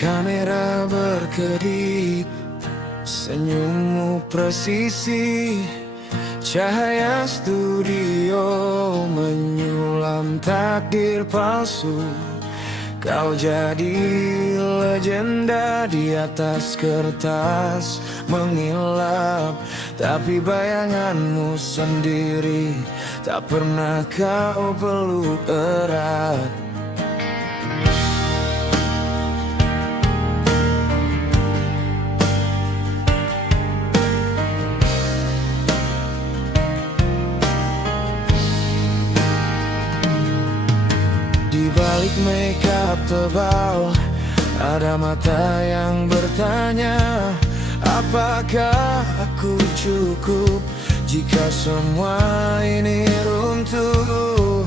Kamera berkedip, senyummu presisi, cahaya studio menyulam takdir palsu. Kau jadi legenda di atas kertas mengilap, tapi bayanganmu sendiri tak pernah kau peluk erat. Di balik makeup tebal, ada mata yang bertanya, apakah aku cukup jika semua ini runtuh?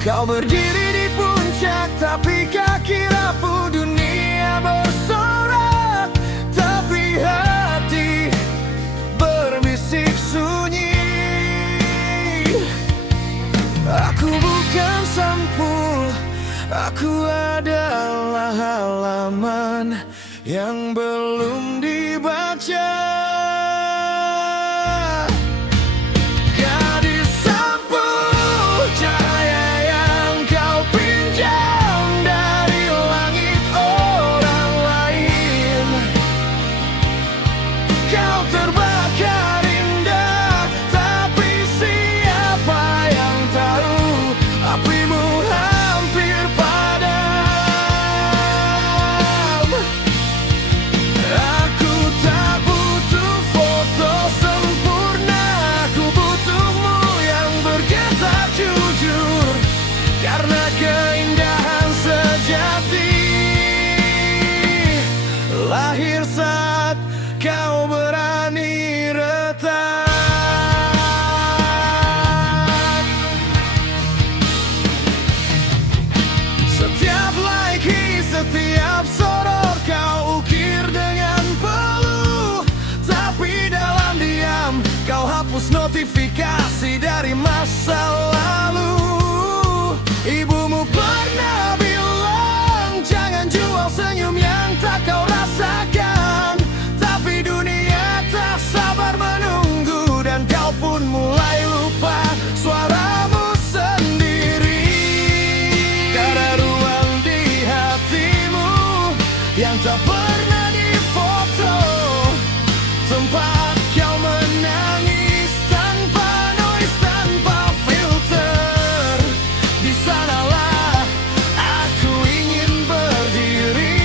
Kau berdiri di puncak, tapi kaki rapuh. Dunia bersorak, tapi hati berbisik sunyi. Aku bukan sampul, aku adalah halaman yang belum dibaca. Gadis sampul, cahaya yang kau pinjam dari langit orang lain. Kau terbakar indah, tapi siapa yang tahu apimu hampir padam. Aku tak butuh foto sempurna, aku butuhmu yang bergetar jujur, karena keindahan sejati lahir saat kau berani retak. Setiap like, setiap sorot kau ukir dengan peluh, tapi dalam diam kau hapus notifikasi dari masa lalu. Ibumu pernah bilang, jangan jual senyum yang tak kau rasakan, tapi dunia tak sabar menunggu, dan kau pun mulai lupa suaramu sendiri. Tak ada ruang di hatimu yang tak pernah difoto, tempat kau menangis tanpa noise, tanpa filter. Di sanalah aku ingin berdiri,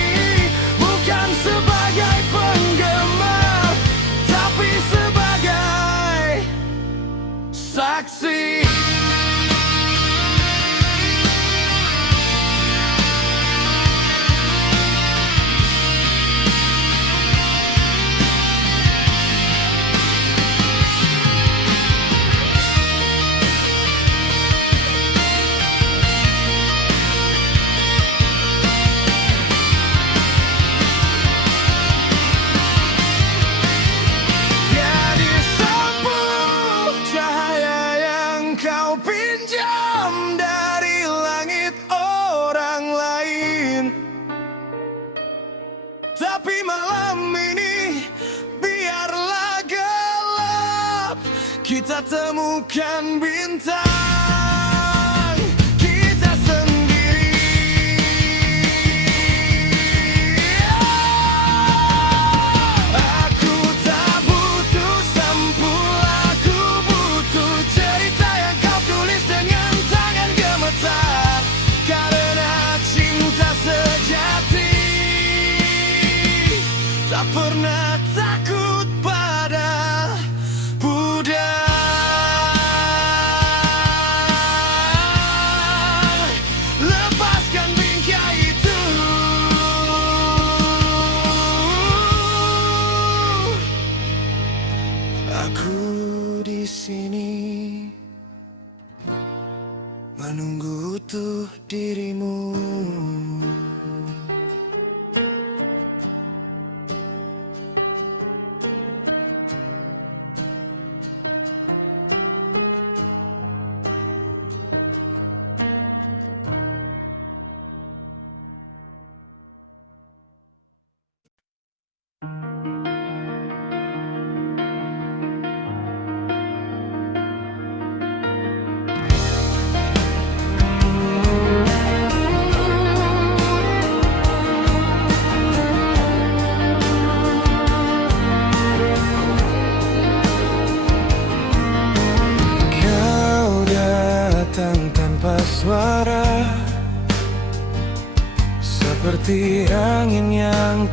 bukan sebagai penggemar, tapi sebagai saksi. Gadis sampul, cahaya yang kau pinjam dari langit orang lain. Tapi malam ini biarlah gelap, kita temukan bintang kita sendiri. Aku tak butuh sampul, aku butuh cerita yang kau tulis dengan tangan gemetar, karena cinta sejati tak pernah takut pada pudar. Lepaskan bingkai itu, aku di sini menunggu utuh dirimu.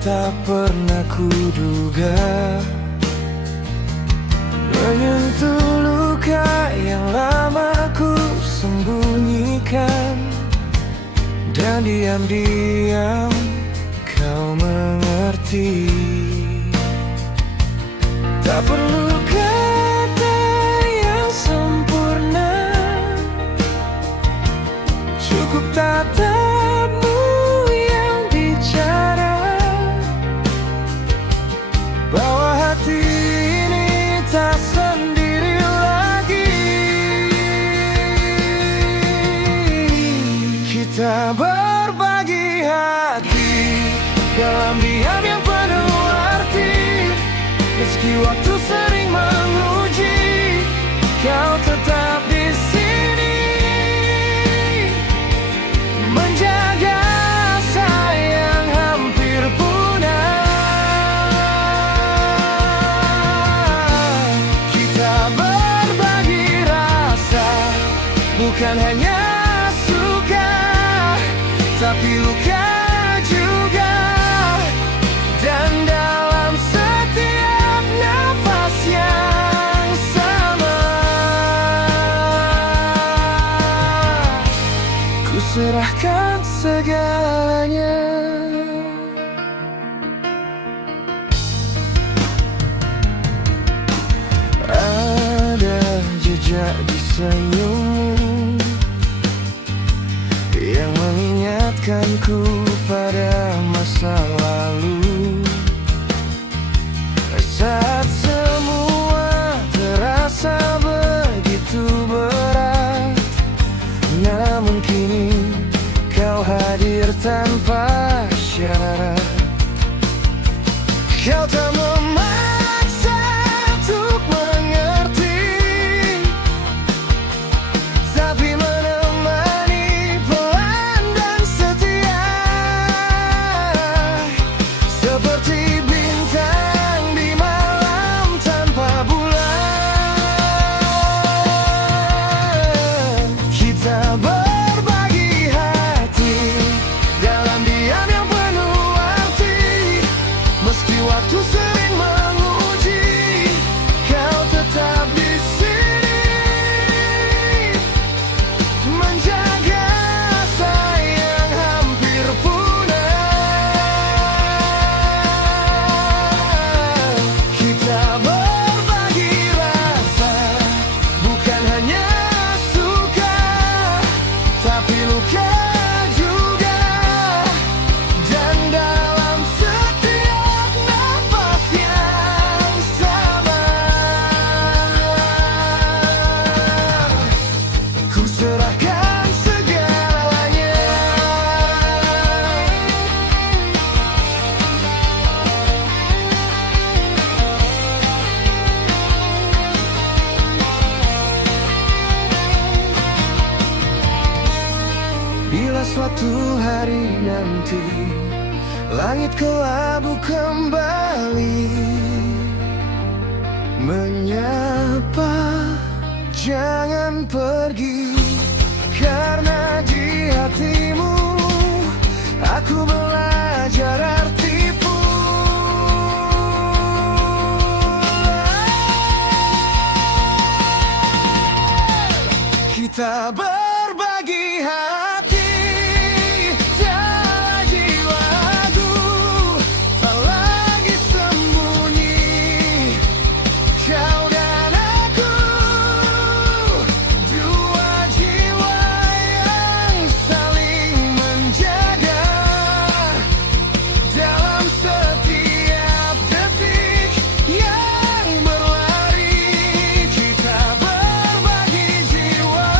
tak pernah kuduga, menyentuh luka yang lama ku sembunyikan, dan diam-diam kau mengerti. Tak perlu kata yang sempurna, cukup tatapmu yang bicara, bahwa hati ini tak sendiri lagi. Kita berbagi hati dalam diam yang penuh arti. Meski waktu sering menguji, kau tetap di sini, menjaga sayang hampir punah. Kita berbagi rasa, bukan hanya suka, tapi luka juga. Dan dalam setiap nafas yang sama, ku serahkan segalanya. Ada jejak di senyummu yang mengingatkanku pada masa lalu, saat semua terasa begitu berat. Namun kini kau hadir tanpa syarat. Kau tak memaksa untuk mengerti, tapi menemani pelan dan setia, seperti bintang di malam tanpa bulan. Kita berbagi hati dalam diam yang penuh arti. Meski waktu sering menguji, kau tetap di sini, menjaga sayang hampir punah. Kita berbagi rasa, bukan hanya suka, tapi luka juga. Dan dalam setiap nafas yang sama, ku serahkan segalanya. Bila suatu hari nanti langit kelabu kembali menyapa, jangan pergi, karena di hatimu aku belajar artimu. Kita berbagi hati, jalan jiwaku tak lagi sembunyi. Kau dan aku, dua jiwa yang saling menjaga. Dalam setiap detik yang berlari, kita berbagi jiwa,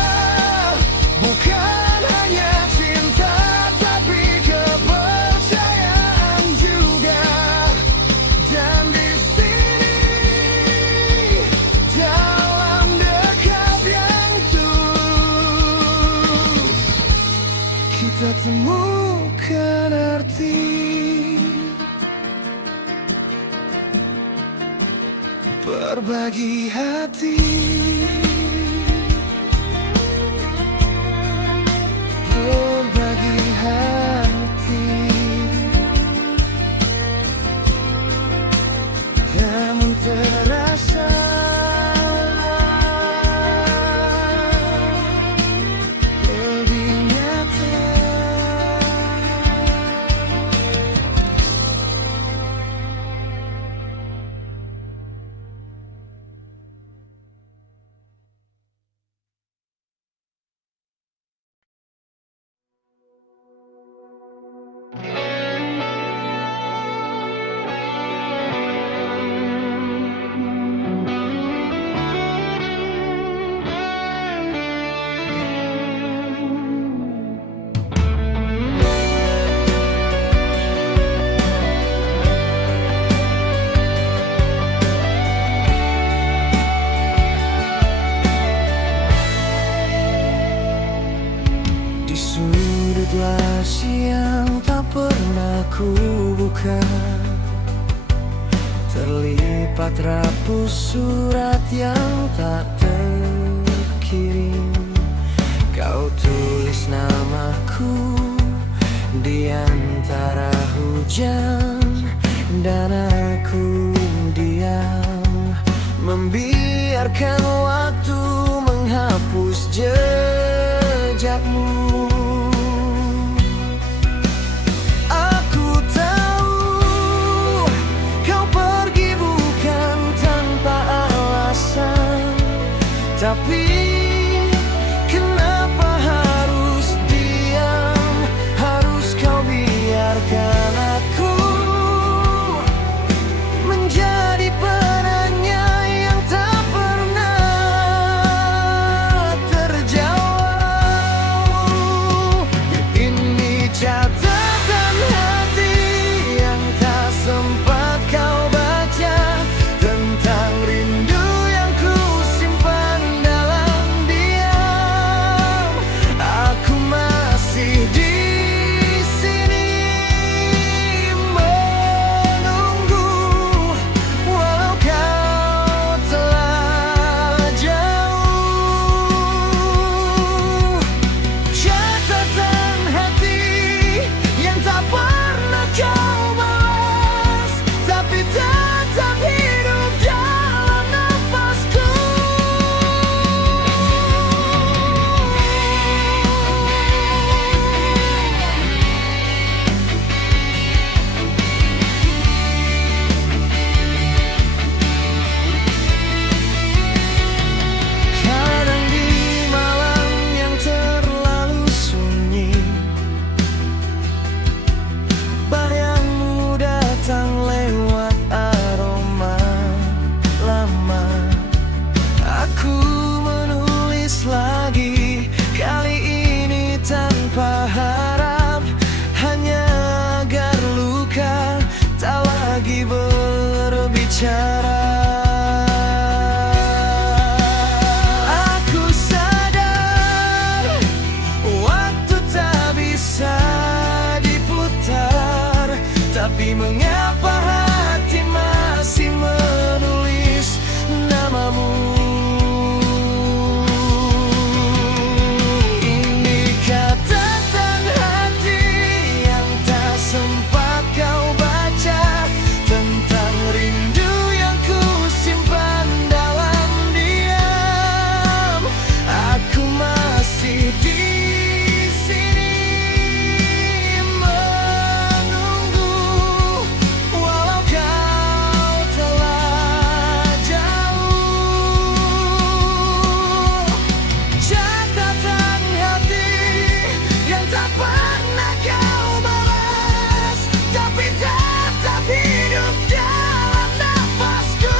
bukan hanya cinta, tapi kepercayaan juga. Dan di sini, dalam dekat yang tulus, kita temukan arti berbagi hati. Berbagi hati. terasa lebih nyata. Di sudut lasi yang tak pernah ku buka, terlipat rapuh surat yang tak terkirim. Kau tulis namaku di antara hujan, dan aku diam, membiarkan waktu menghapus jejakmu. Aku tahu kau pergi bukan tanpa alasan, tapi kenapa harus diam? Harus kau biarkan aku menjadi penanya yang tak pernah terjawab. Ini catatan hati yang tak sempat kau baca, tentang rindu yang ku simpan dalam diam. Aku masih di sini menunggu, walau kau telah jauh. Catatan hati yang tak pernah kau balas, tapi tetap hidup dalam nafasku. Kadang di malam yang terlalu sunyi, bayangmu datang lewat aroma lama. Aku menulis lagi, kali ini tanpa harap, hanya agar luka tak lagi berbicara. Aku sadar waktu tak bisa diputar, tapi mengapa hati masih menulis namamu? Ini catatan hati yang tak sempat kau baca, tentang rindu yang ku simpan dalam diam. Aku masih di sini menunggu, walau kau telah jauh. Catatan hati yang tak pernah kau balas, tapi tetap hidup dalam nafasku.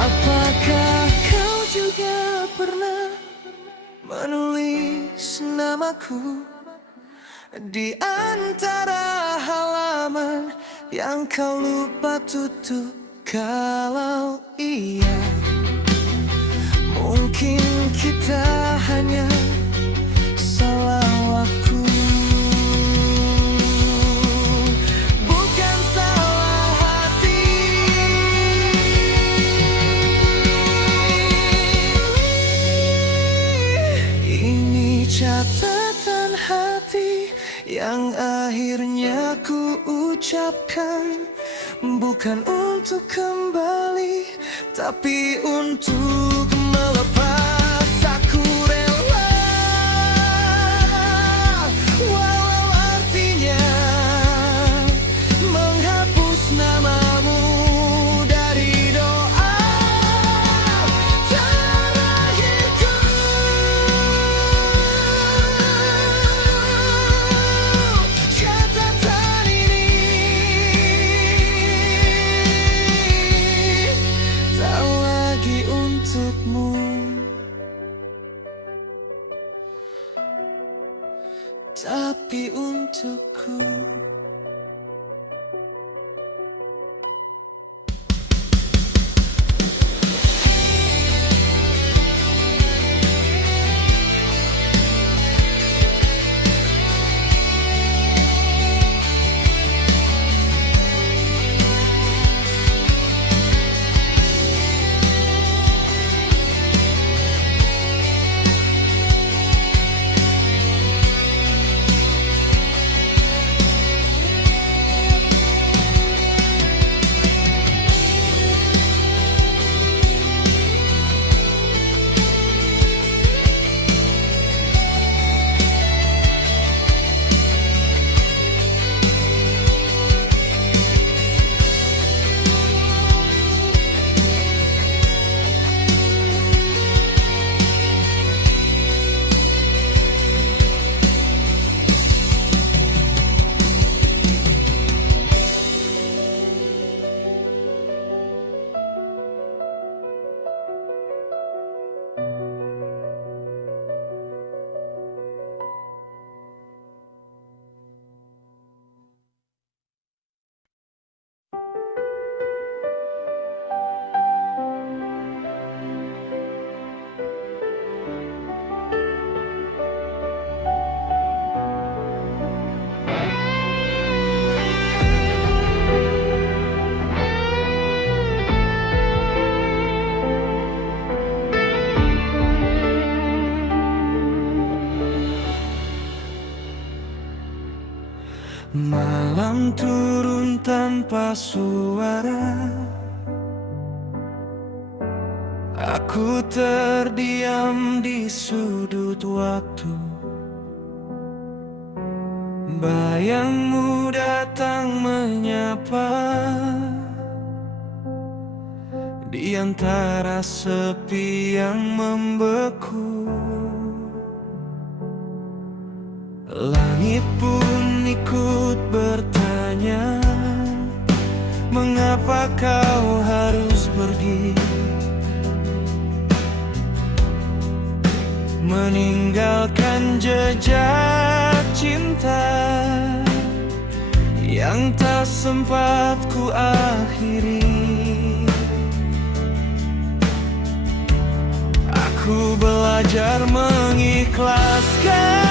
Apakah kau juga pernah menulis namaku di antara halaman yang kau lupa tutup? Kalau iya, mungkin kita hanya salah waktu. Bukan salah hati. ucapkan, bukan untuk kembali, tapi untuk melepas. Aku rela, walau artinya menghapus namamu dari doa terakhirku. Catatan ini tak lagi untukmu, tapi untukku. Malam turun tanpa suara, aku terdiam di sudut waktu. Bayangmu datang menyapa di antara sepi yang membeku. Langit pun ikut bertanya, mengapa kau harus pergi, meninggalkan jejak cinta yang tak sempat ku akhiri. Aku belajar mengikhlaskan,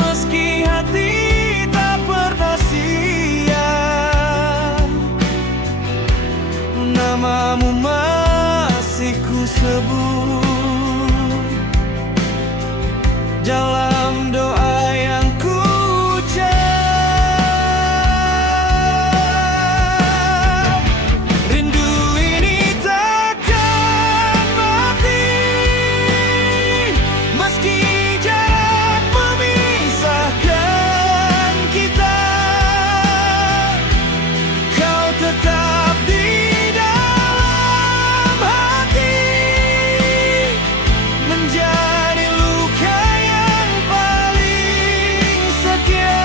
meski hati tak pernah siap. Namamu masih ku sebut dalam doa yang ku ucap. Rindu ini takkan mati, meski jarak memisahkan kita. Kau tetap di dalam hati, menjadi luka yang paling setia.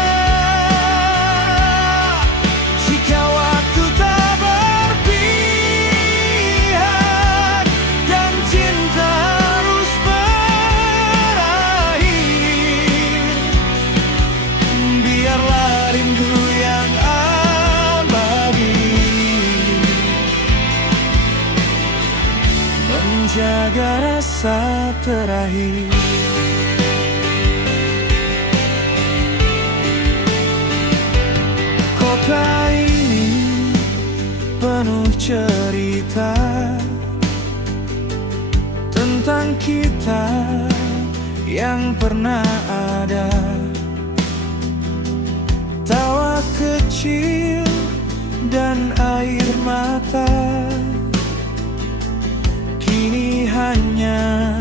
Jika waktu tak berpihak dan cinta harus berakhir, biarlah rindu yang abadi menjaga rasa terakhir. Kota ini penuh cerita tentang kita yang pernah ada. kecil dan air mata, kini hanya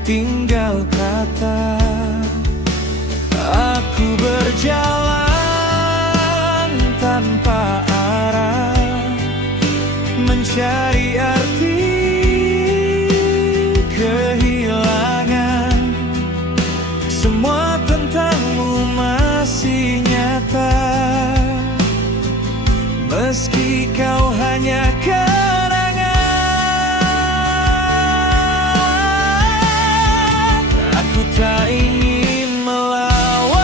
tinggal kata. Aku berjalan tanpa arah, mencari arti kehilangan. Semua tentangmu masih nyata, meski kau hanya kenangan. Aku tak ingin melawan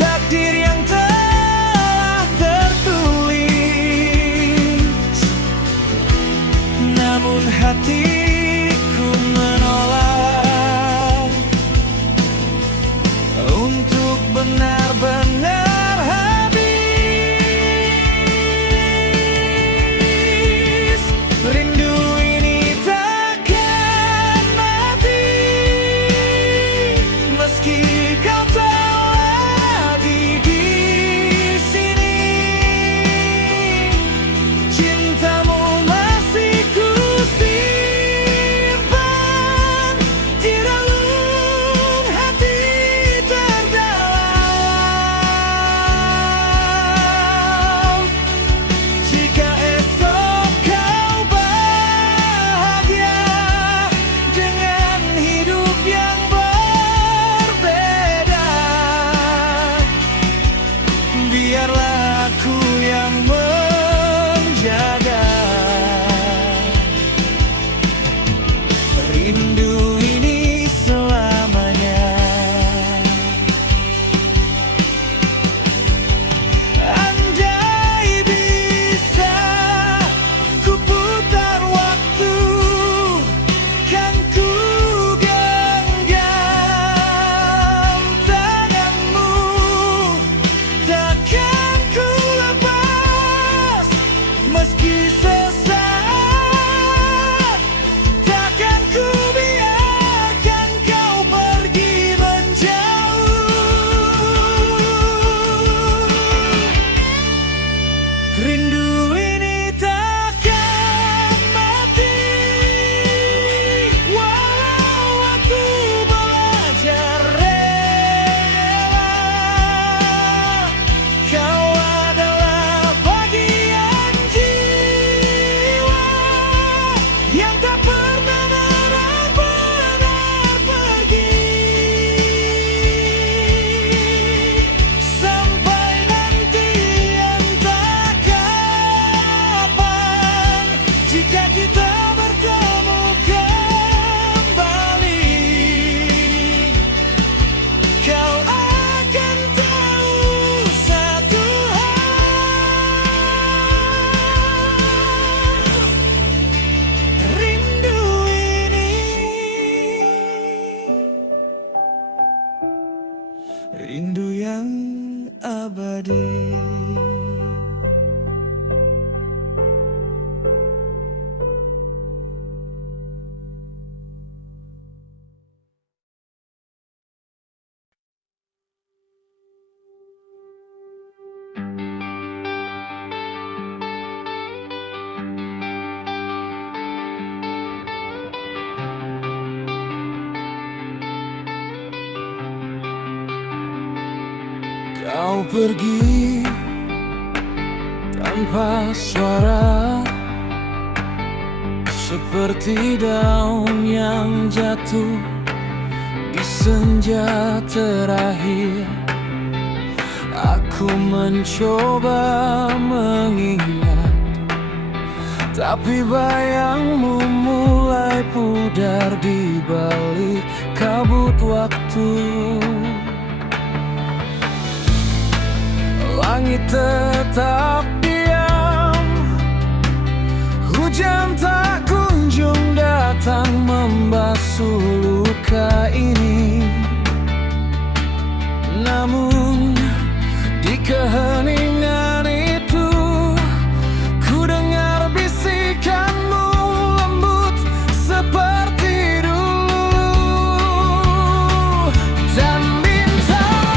takdir yang telah tertulis, namun hatiku menolak untuk benar-benar habis. Rindu ini takkan mati, meski kau tak lagi di sini. Cintamu masih ku simpan di relung hati terdalam. Jika esok kau bahagia dengan hidup yang berbeda, biarlah aku yang menjaga. Rindu ini selamanya. Andai bisa ku putar waktu, kan ku genggam tanganmu. Takkan ku lepas meski sesaat. Takkan ku biarkan kau pergi menjauh. Rindu ini takkan mati, walau aku belajar rela. Kau adalah bagian jiwa yang tak pernah benar-benar pergi. Sampai nanti entah kapan, jika kita bertemu kembali, kau akan tahu satu hal. Rindu ini, rindu yang abadi. Kau pergi tanpa suara, seperti daun yang jatuh di senja terakhir. Aku mencoba mengingat, tapi bayangmu mulai pudar di balik kabut waktu. Langit tetap diam, hujan tak kunjung datang membasuh luka ini. Namun di keheningan itu, ku dengar bisikanmu lembut seperti dulu. Dan bintang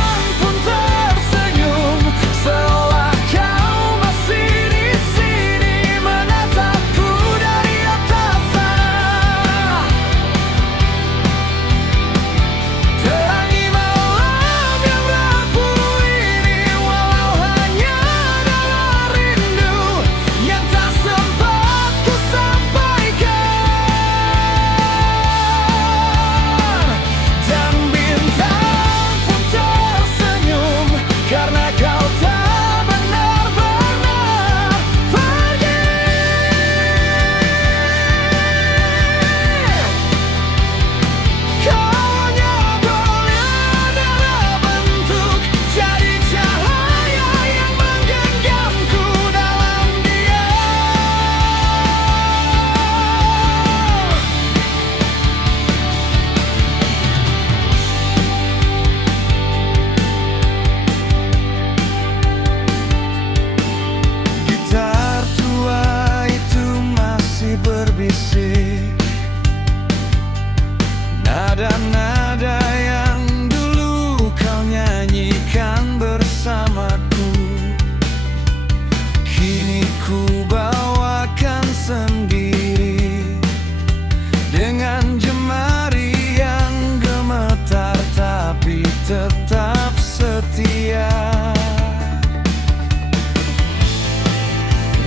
sia-sia.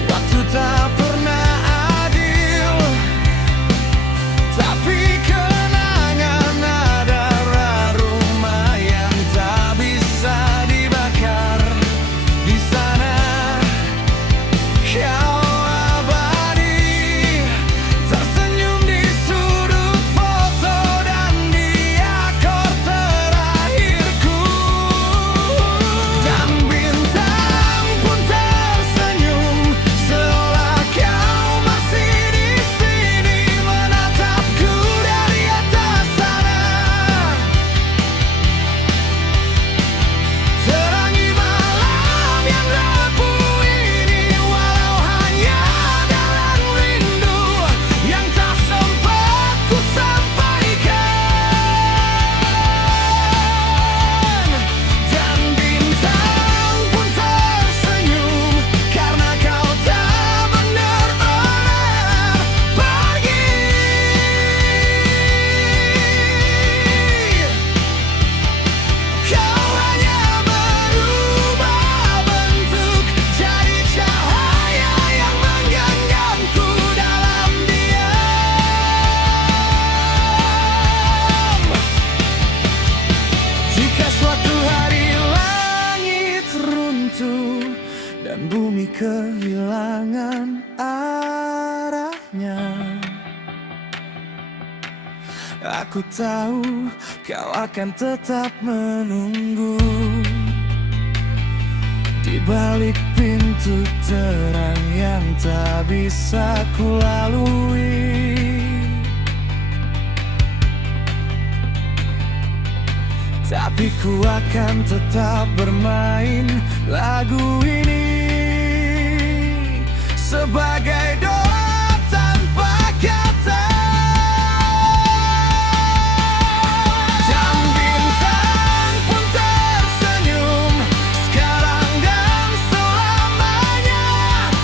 Waktu tak pernah adil, tapi kenangan adalah rumah yang tak bisa dibakar. Di sana kau abadi, tersenyum di sudut foto dan di akor terakhirku. Dan bintang pun tersenyum, seolah kau masih di sini menatapku dari atas sana. Terangi malam yang rapuh ini, walau hanya dalam rindu yang tak sempat ku sampaikan. Dan bintang pun tersenyum karena kau tak benar-benar pergi. Kau hanya berubah bentuk jadi cahaya yang menggenggamku dalam diam. Jika suatu hari langit runtuh dan bumi kehilangan arahnya, aku tahu kau akan tetap menunggu di balik pintu terang yang tak bisa ku lalui. Tapi ku akan tetap bermain lagu ini sebagai doa tanpa kata. Dan bintang pun tersenyum sekarang dan selamanya,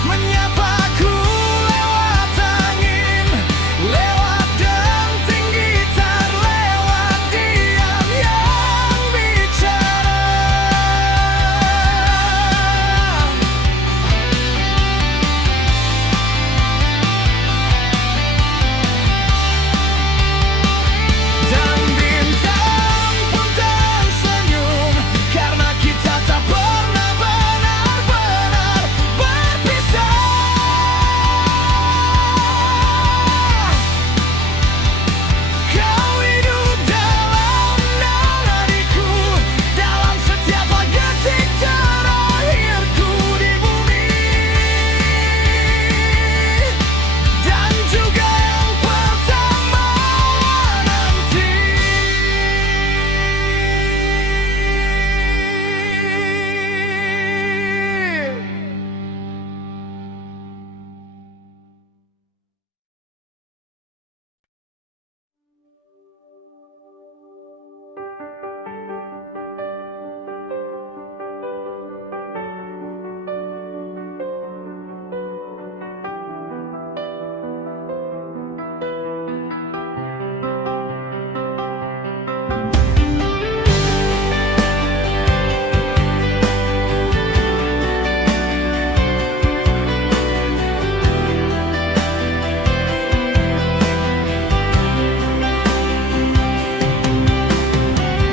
menyapaku lewat angin, lewat denting gitar, lewat diam yang bicara. Dan bintang pun tersenyum karena kita tak pernah benar-benar berpisah. Kau hidup dalam nadiku, dalam setiap detik terakhirku di bumi, dan juga yang pertama nanti.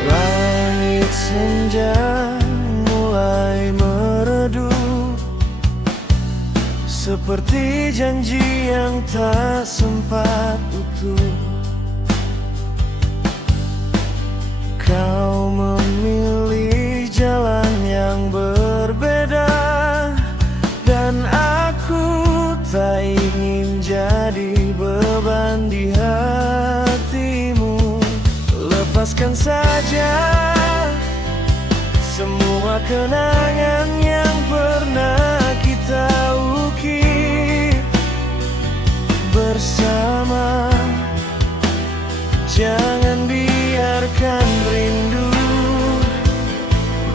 Langit senja mulai meredup, seperti janji yang tak sempat utuh. Kau memilih jalan yang berbeda, dan aku tak ingin jadi beban di hatimu. Lepaskan saja semua kenangan yang pernah kita ukir bersama. Jangan biarkan rindu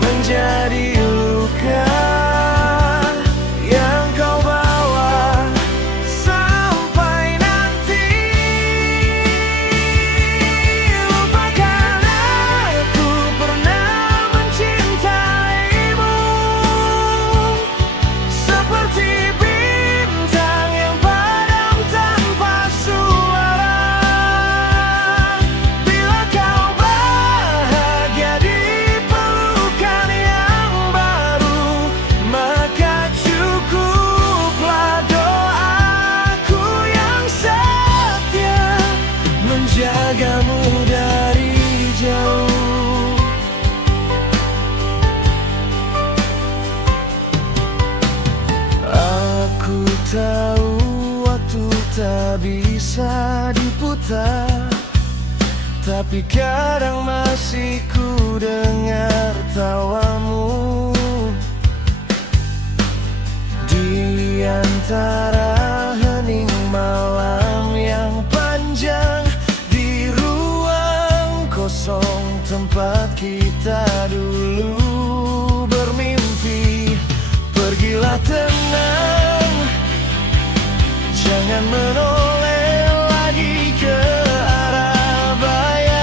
menjadi luka yang kau bawa sampai nanti. Lupakan aku pernah mencintai bisa diputar, tapi kadang masih ku dengar tawamu di antara hening malam yang panjang, di ruang kosong tempat kita dulu bermimpi. Pergilah tenang, jangan menoleh lagi ke arah bayanganku.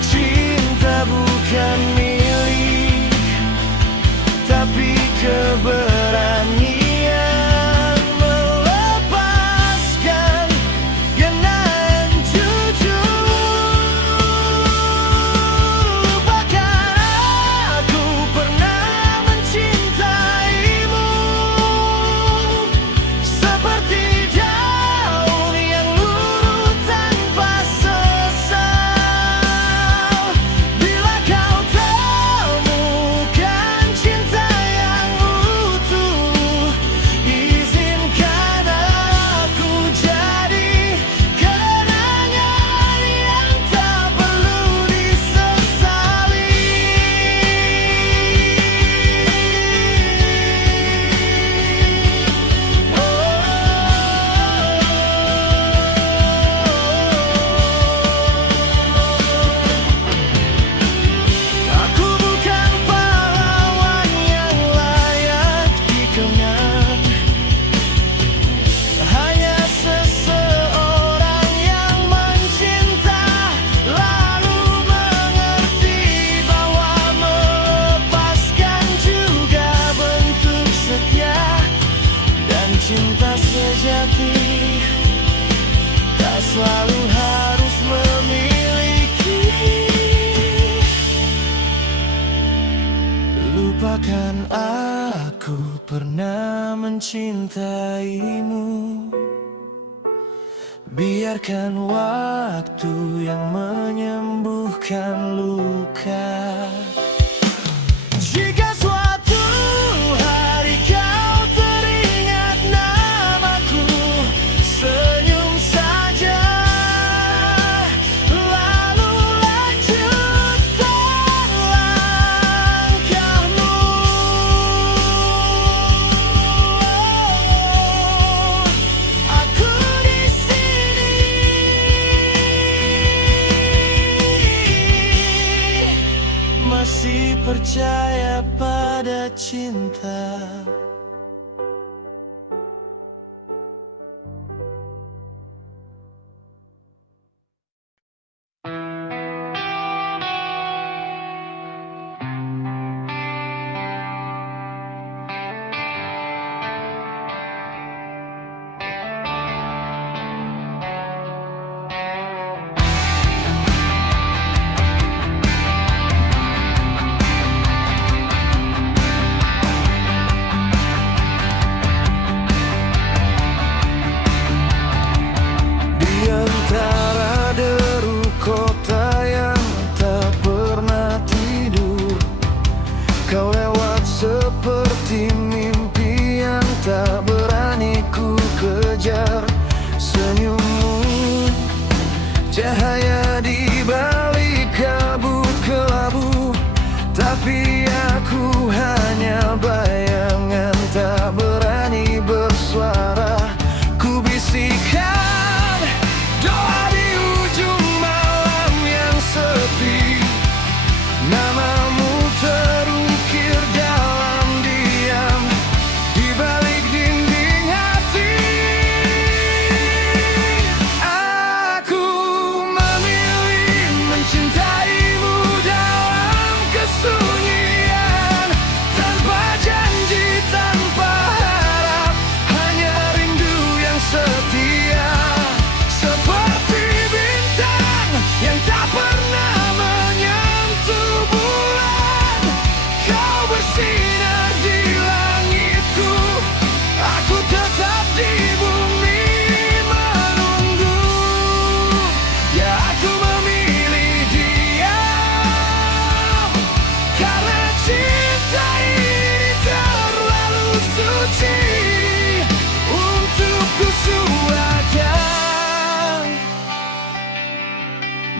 Cinta bukan milik, tapi keberanian melepaskan genangan jujur. Lupakan aku pernah mencintaimu, seperti daun yang luruh tanpa sesal. Bila kau temukan cinta yang utuh, izinkan aku jadi kenangan yang tak perlu disesali. Aku bukan pahlawan yang layak dikenang, hanya seseorang yang mencinta lalu mengerti bahwa melepaskan juga bentuk setia, dan cinta sejati tak selalu harus memiliki. Lupakan aku pernah mencintaimu, biarkan waktu yang menyembuhkan luka. Jika suatu hari kau teringat namaku, senyum saja, lalu lanjutkan langkahmu. Aku di sini, masih percaya pada cinta.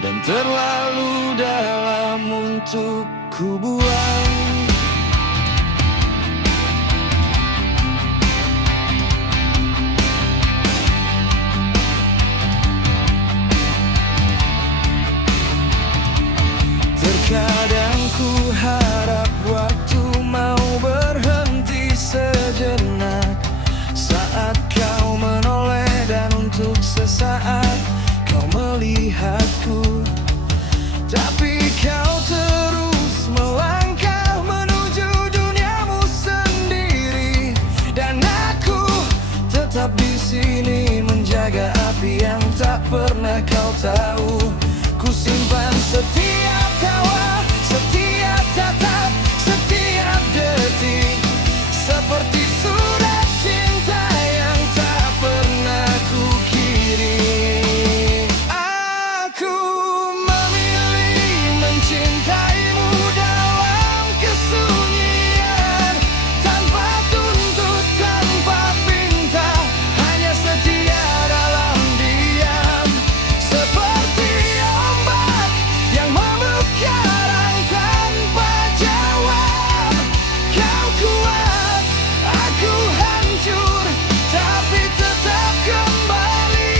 dan terlalu dalam untuk ku buang. Terkadang ku harap waktu mau berhenti sejenak saat kau menoleh, dan untuk sesaat kau melihatku. Tapi kau terus melangkah menuju duniamu sendiri, dan aku tetap di sini menjaga api yang tak pernah kau tahu. Ku simpan setiap tawa, setiap tatap, setiap detik, seperti surat cinta yang tak pernah ku kirim. Aku memilih mencintaimu dalam kesunyian, tanpa tuntut, tanpa pinta, hanya setia dalam diam. Seperti ombak yang memeluk karang tanpa jawab. Kau kuat, aku hancur, tapi tetap kembali.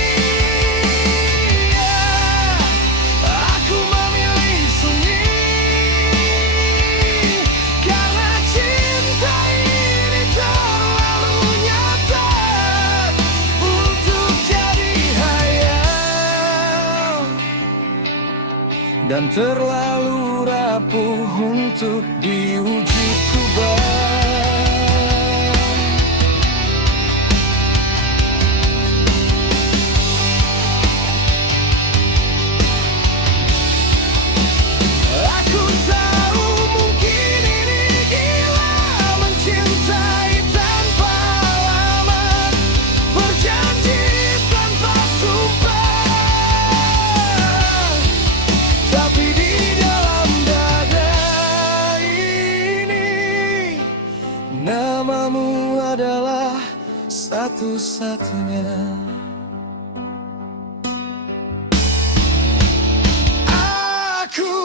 Aku memilih sunyi, karena cinta ini terlalu nyata untuk jadi hayal, dan terlalu rapuh untuk diuji kubah. Aku tahu mungkin ini gila, mencintai tanpa alamat, berjanji tanpa sumpah. Tapi di dalam dada ini, namamu adalah satu-satunya. Aku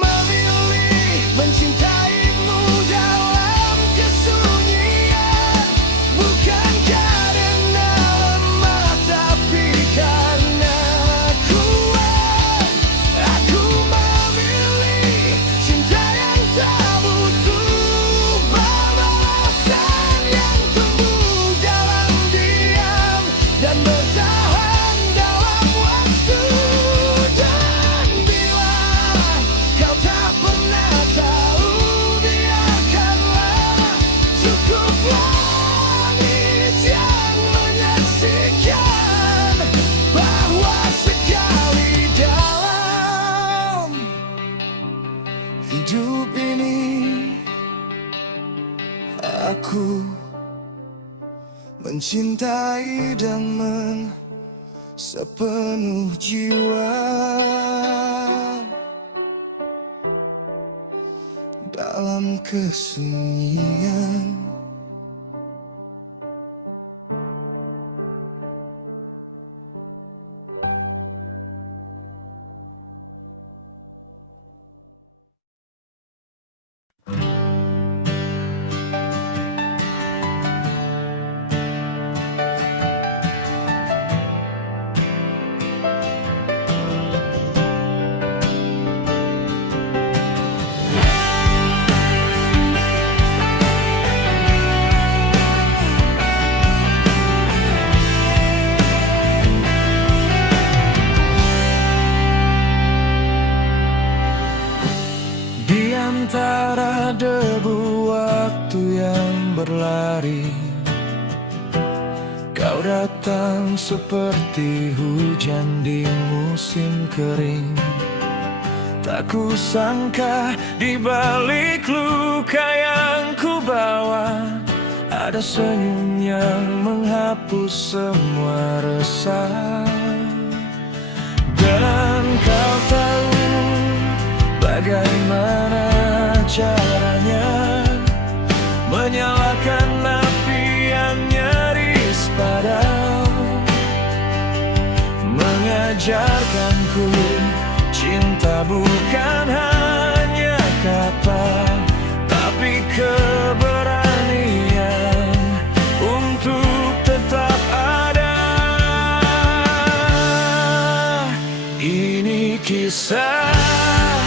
memilih mencintaimu dalam kesunyian, bukan karena lemah, tapi karena kuat. Aku memilih cinta yang tak butuh balasan, yang tumbuh dalam diam dan bertahan dalam waktu. Dan bila kau tak pernah tahu, biarkanlah cukup langit yang menyaksikan bahwa sekali dalam hidup ini aku mencintai dengan sepenuh jiwa. Dalam kesunyian, di antara debu waktu yang berlari, kau datang seperti hujan di musim kering. Tak kusangka di balik luka yang ku bawa, ada senyum yang menghapus semua resah. Dan kau tahu bagaimana caranya menyalakan api yang nyaris padam, mengajarkanku kisah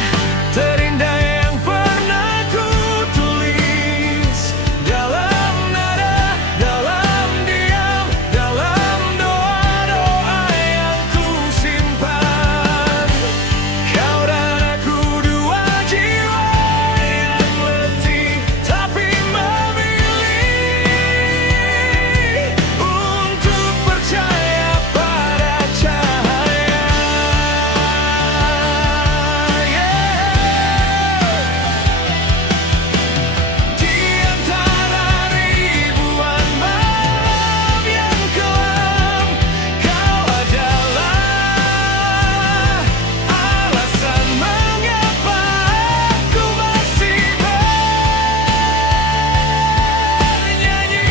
terindah yang pernah ku tulis, dalam nada, dalam diam, dalam doa-doa yang ku simpan. Kau dan aku dua jiwa yang letih tapi memilih untuk percaya pada cahaya. Di antara ribuan malam yang kelam, kau adalah alasan mengapa aku masih bernyanyi.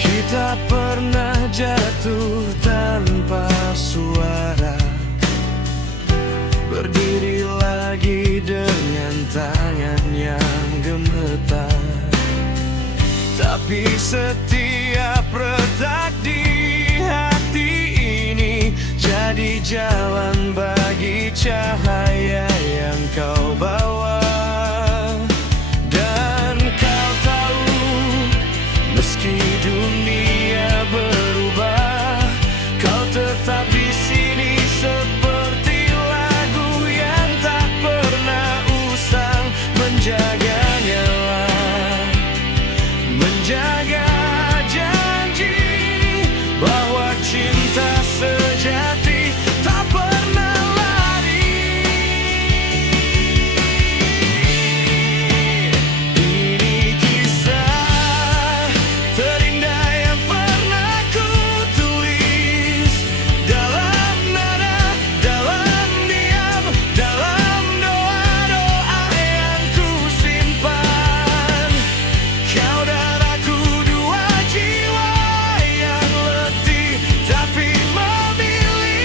Kita pernah jatuh tanpa suara, berdiri lagi dengan tangan yang gemetar. Tapi setiap retak di hati ini jadi jalan bagi cahaya yang kau bawa. Dan kau tahu, meski dunia berubah, kau tetap di sini seperti lagu yang tak pernah usang, menjaga nyala, menjaga janji bahwa cinta sejati tak pernah lari. Ini kisah terindah yang pernah ku tulis, dalam nada, dalam diam, dalam doa-doa yang ku simpan. Kau dan aku dua jiwa yang letih tapi memilih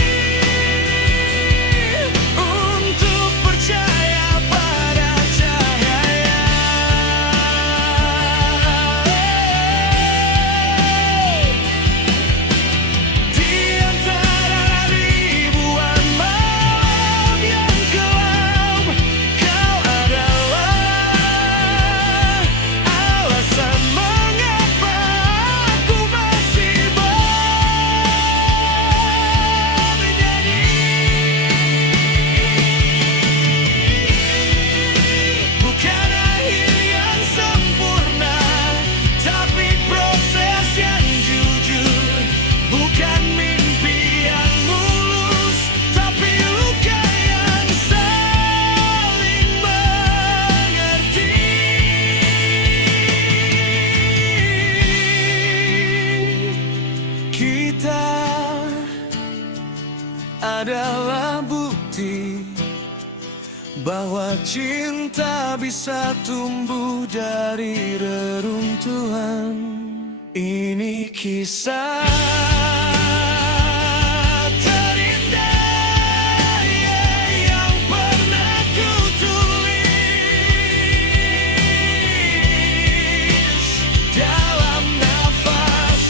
untuk percaya pada cahaya. Di antara ribuan malam yang kelam, kau adalah alasan mengapa aku masih bernyanyi. Bukan akhir yang sempurna, tapi proses yang jujur. Bukan mimpi yang mulus, tapi luka yang saling mengerti. Kita adalah bukti bahwa cinta bisa tumbuh dari reruntuhan. Ini kisah terindah yang pernah ku tulis, dalam nafas,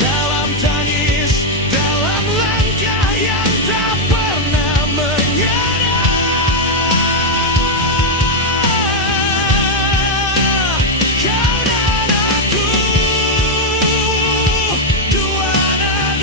dalam tangis, dalam langkah yang tak pernah menyerah. Kau dan aku, dua nada,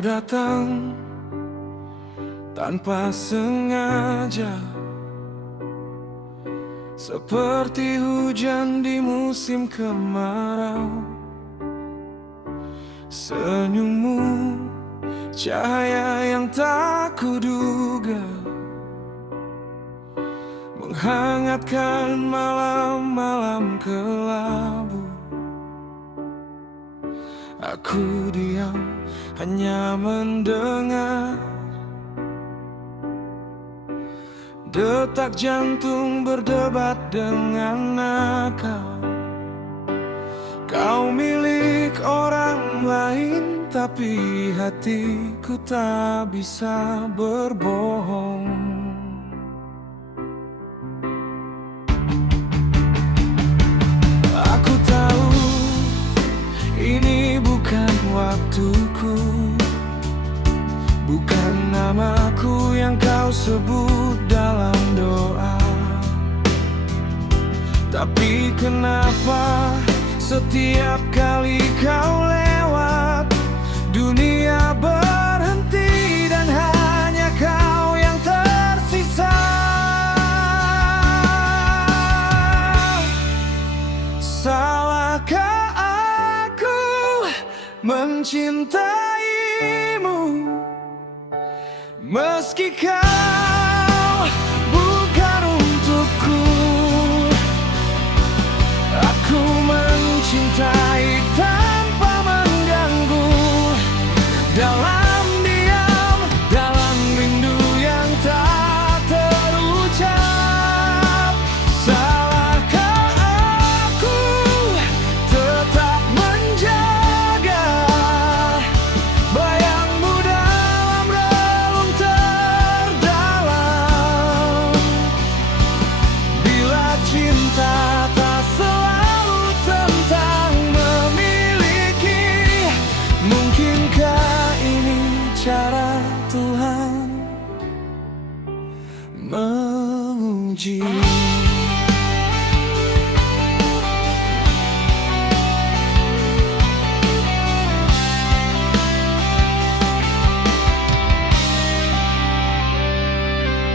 Kau datang tanpa sengaja, seperti hujan di musim kemarau. Senyummu cahaya yang tak kuduga, menghangatkan malam-malam kelabu. Aku diam hanya mendengar detak jantung berdebat dengan nakal. Kau milik orang lain, tapi hatiku tak bisa berbohong. Aku tahu ini bukan waktuku, bukan namaku yang kau sebut dalam doa. Tapi kenapa setiap kali kau lewat, dunia berhenti dan hanya kau yang tersisa. Salahkah aku mencintaimu, meski kau bukan untukku? Aku mencintai tanpa mengganggu, dalam diam, dalam rindu yang tak terucap. Salahkah aku tetap menjaga bayangmu dalam relung terdalam? Bila cinta tak selalu tentang memiliki, mungkinkah ini cara Tuhan menguji?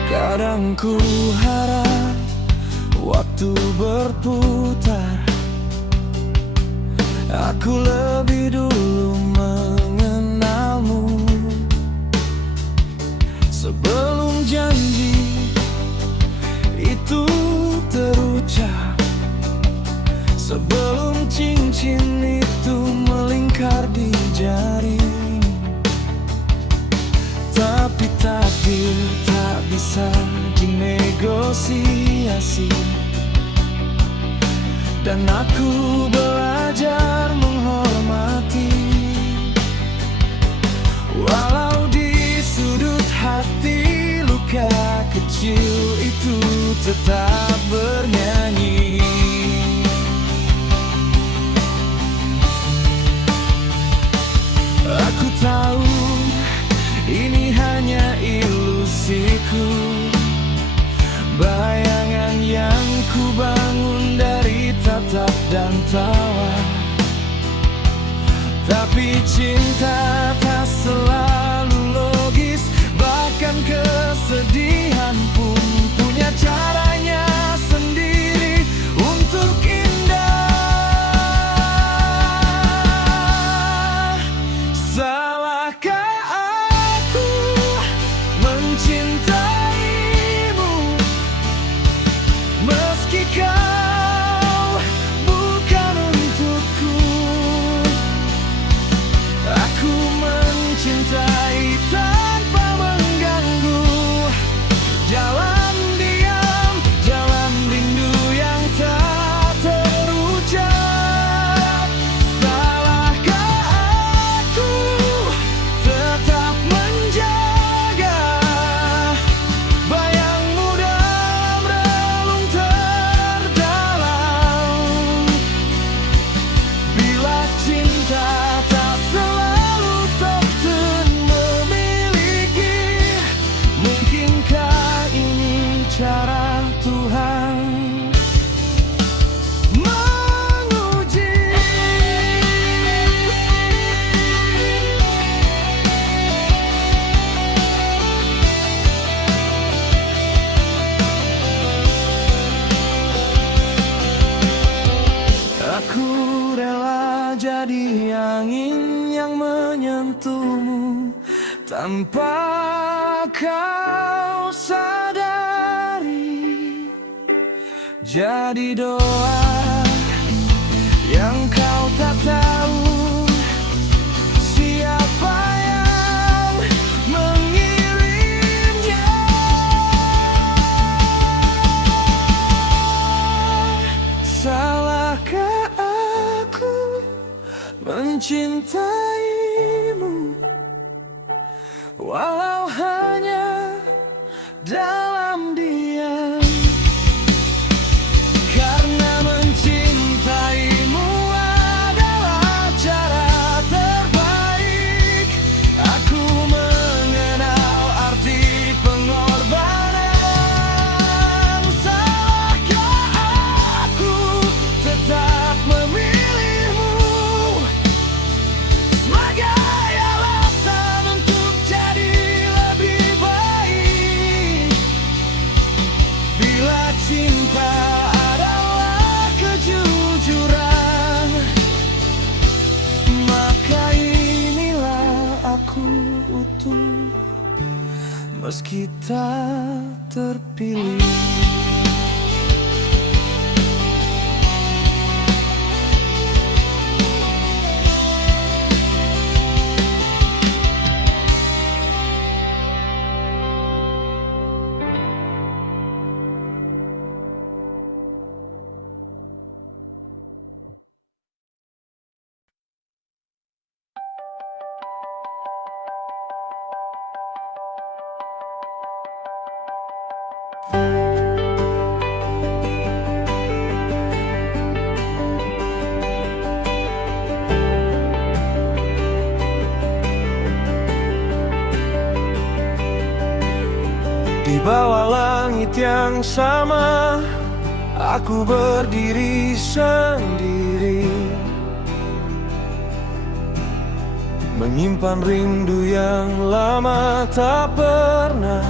Kadang ku harap waktu berputar, aku lebih dulu mengenalmu, sebelum janji itu terucap, sebelum cincin itu melingkar di jari. Tapi takdir tak bisa dinegosiasi, dan aku belajar menghormati. Walau di sudut hati luka kecil itu tetap bernyanyi. Aku tahu ini hanya ilusiku, bayangan yang ku bangun dari tatap dan tawa. Tapi cinta tak selalu logis, bahkan kesedihan pun punya caranya sendiri untuk indah. Salahkah aku mencintaimu, meski kau bukan untukku? Aku mencintai tanpa mengganggu, jalan diam, jalan rindu yang tak terucap. Salahkah aku tetap menjaga bayangmu dalam relung terdalam? Bila cinta tak selalu tentu memiliki, mungkinkah ini cara Tuhan menguji? seperti angin yang menyentuhmu tanpa kau sadari. Jadi doa yang kau tak tahu siapa yang mengirimnya. Salahkah aku mencintaimu, walau hanya dalam diam? Karena mencintaimu adalah cara terbaik aku mengenal arti pengorbanan. Salahkah aku tetap memilihmu sebagai alasan untuk jadi lebih baik? Bila cinta adalah kejujuran, maka inilah aku utuh meski tak terpilih. Di bawah langit yang sama, aku berdiri sendiri, menyimpan rindu yang lama tak pernah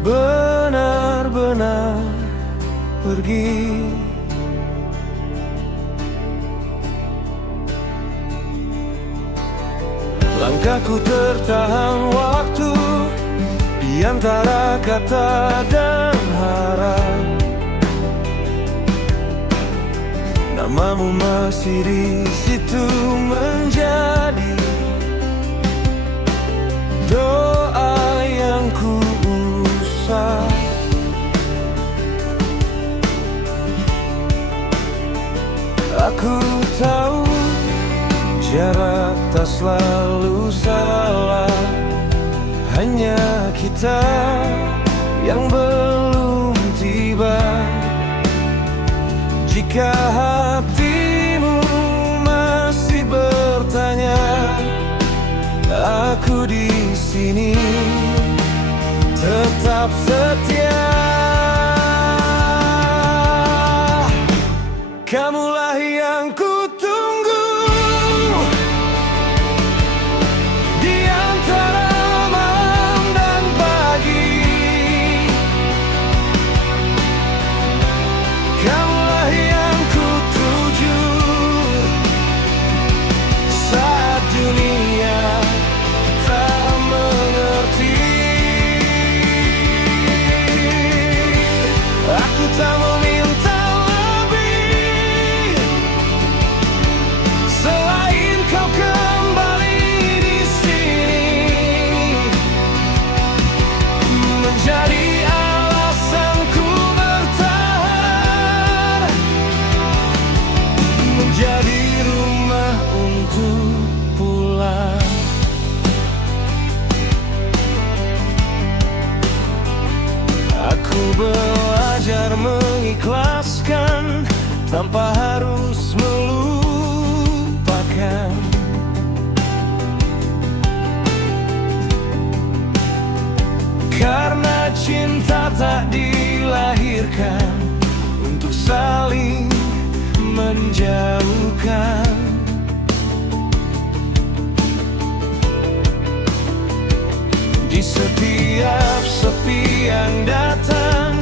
benar-benar pergi. Langkahku tertahan waktu di antara kata dan harap. Namamu masih di situ menjadi doa yang ku usah. Aku tahu jarak tak selalu salah, hanya kita yang belum tiba. Jika hatimu masih bertanya, aku di sini tetap setia. Kamulah yang ku tunggu di antara malam dan pagi. Kamulah yang ku tuju saat dunia tak mengerti. Aku tak meminta lebih selain kau kembali di sini, menjadi alasanku bertahan, menjadi rumah untuk pulang. Aku belajar mengikhlaskan tanpa harus melupakan. Karena cinta tak dilahirkan untuk saling menjauhkan. Di setiap sepi yang datang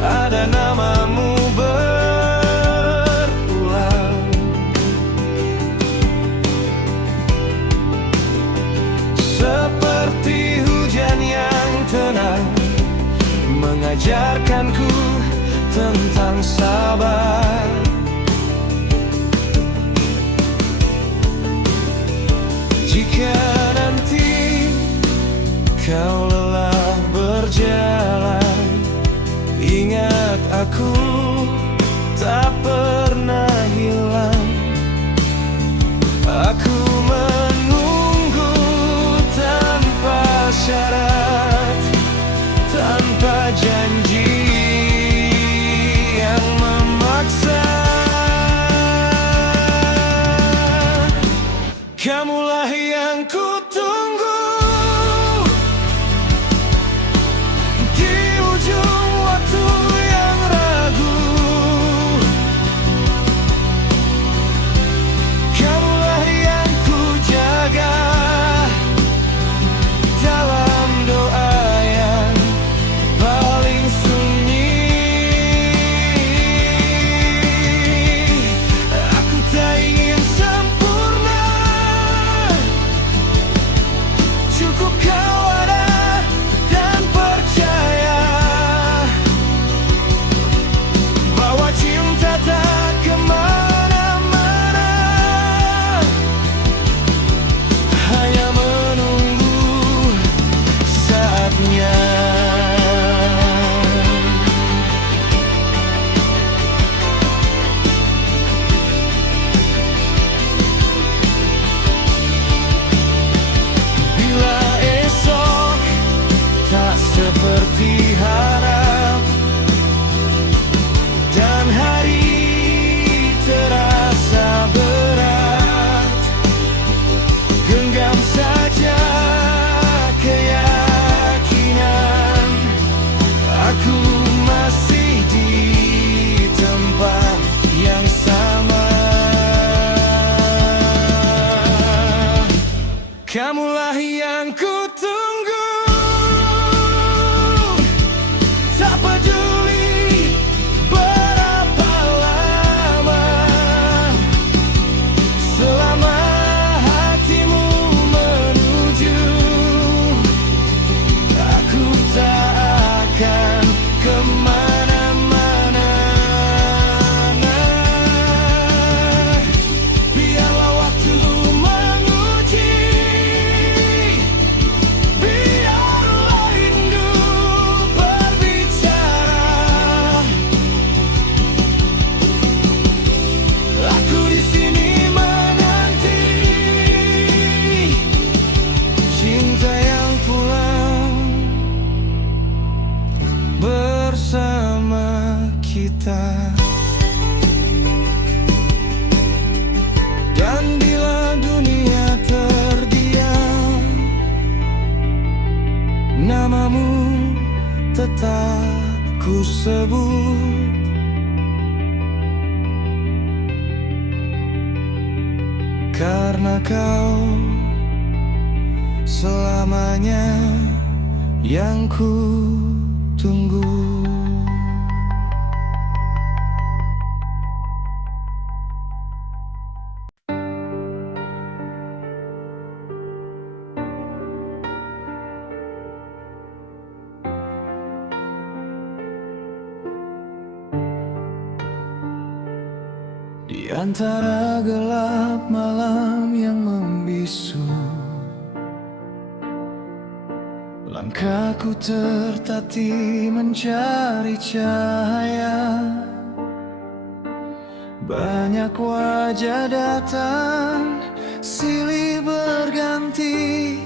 ada namamu berulang. mengajarkanku tentang sabar. Jika nanti kau lelah berjalan, ingat aku tak pernah hilang. Aku menunggu tanpa syarat, tanpa janji yang memaksa. Kamulah yang ku tunggu di ujung waktu yang ragu. Kamulah yang ku jaga dalam doa yang paling sunyi. Aku tak ingin sempurna, cukup kau ada dan percaya bahwa cinta tak kemana-mana, hanya menunggu saatnya. Bila esok tak seperti harap dan hari terasa berat, genggam saja keyakinan aku masih di tempat yang sama. Kamulah yang ku tunggu, tak peduli berapa lama, selama hatimu menuju, aku tak akan kemana-mana. Biarlah waktu menguji, biarlah rindu berbicara. Aku di sini menanti cinta yang pulang bersama kita. Dan bila dunia terdiam, namamu tetap ku sebut. Karena kau selamanya yang ku tunggu. Di antara gelap malam yang membisu, langkahku tertatih mencari cahaya. Banyak wajah datang, silih berganti,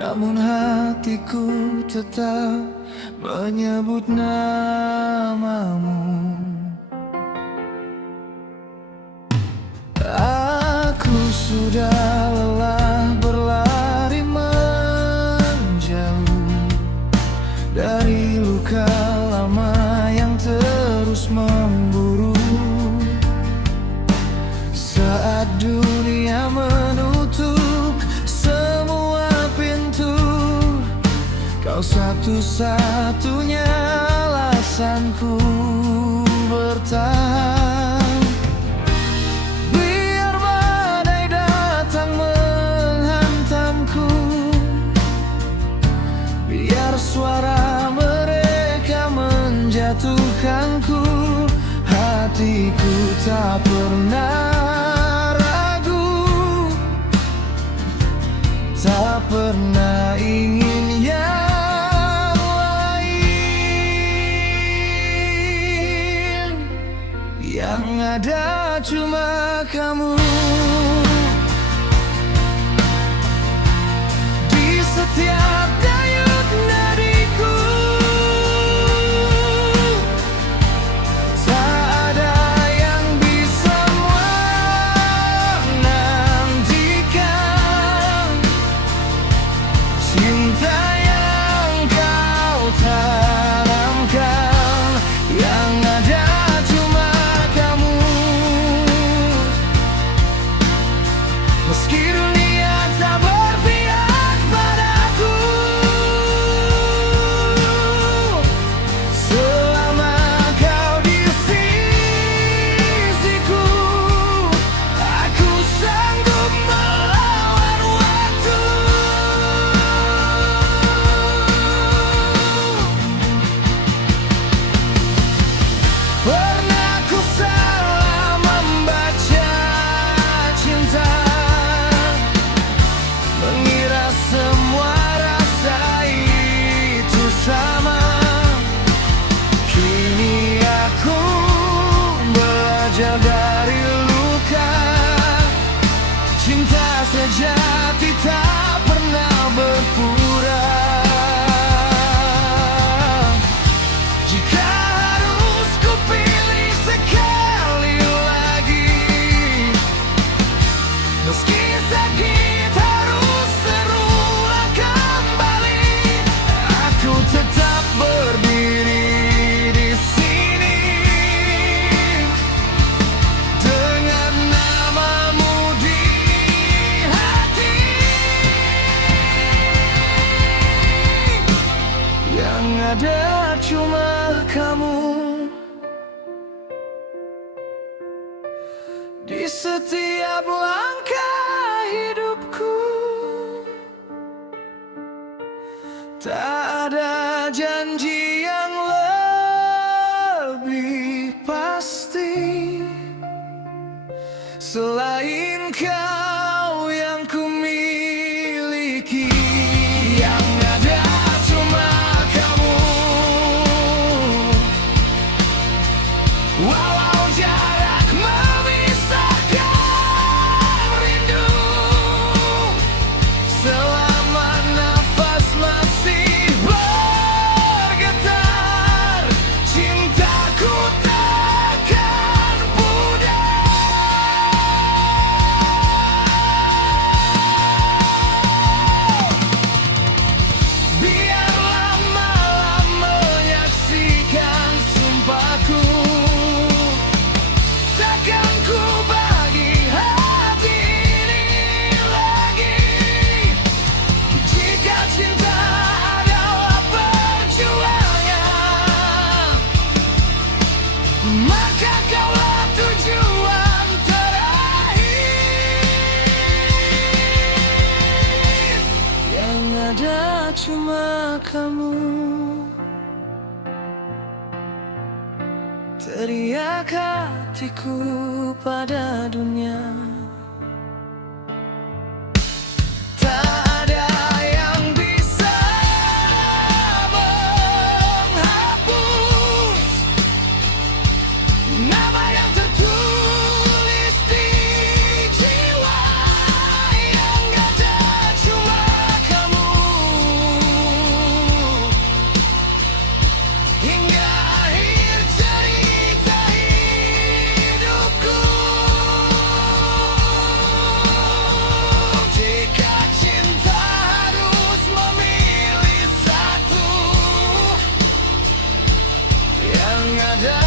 namun hatiku tetap menyebut namamu. Aku sudah lelah berlari menjauh dari luka lama yang terus memburu. Saat dunia menutup semua pintu, kau satu-satunya alasanku bertahan. Suara mereka hatiku tak pernah ragu, tak pernah ingin yang lain. Yang ada cuma kamu di setiap dayut nadiku. Tak ada yang bisa menantikan cinta yang kau tanamkan. Yang ada cuma kamu, meski dunia tak berpihak padaku. Selama kau di sisiku, aku sanggup melawan waktu. Pernah ku salah membaca cinta, mengira semua rasa itu sama. Kini aku belajar dari luka. Cinta sejati tak pernah berpura. Jika harus ku pilih sekali lagi, meski sakit harus terulang kembali, aku tetap berdiri di sini dengan namamu di hati. Yang ada cuma kamu di setiap langkah hidupku. Tak ada janji yang lebih pasti selain kau yang ku miliki. Yang ada cuma kamu, walau jarak memisahkan rindu. Selama nafas masih bergetar, cintaku takkan pudar. Biarlah malam menyaksikan sumpahku, takkan ku bagi hati ini lagi. Jika cinta adalah perjuangan, maka kaulah tujuan terakhir. Yang ada cuma kamu, teriak hatiku pada dunia. Tak ada yang bisa menghapus nama yang tertulis di jiwa. Yang ada cuma kamu, hingga akhir cerita hidupku. Jika cinta harus memilih satu, yang ada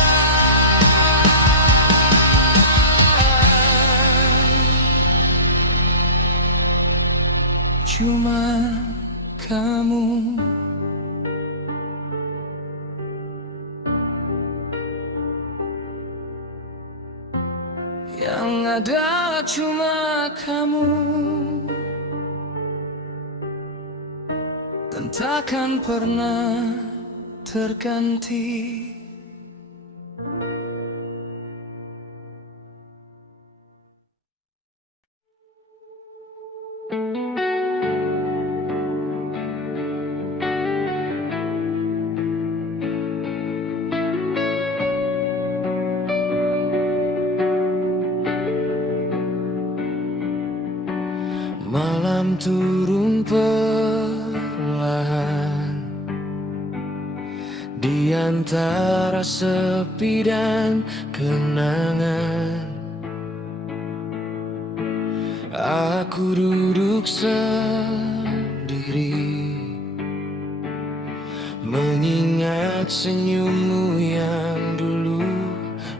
cuma kamu. Yang ada cuma kamu, dan takkan pernah terganti. turun perlahan di antara sepi dan kenangan. Aku duduk sendiri, mengingat senyummu yang dulu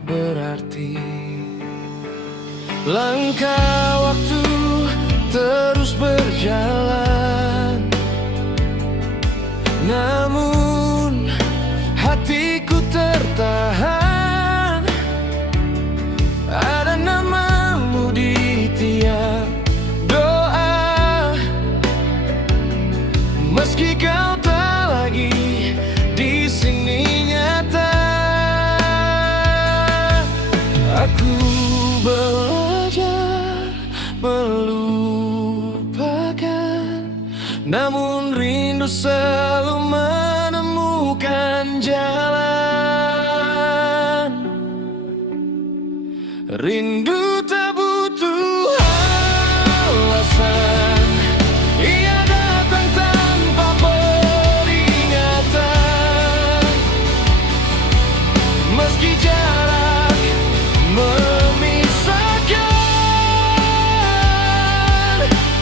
berarti. Langkah waktu terus berjalan, namun hatiku tertahan. Ada namamu di tiap doa, meski kau tak lagi di sini nyata. Aku belajar melupakan, namun rindu selalu menemukan jalan. Rindu tak butuh alasan, ia datang tanpa peringatan. Meski jarak memisahkan,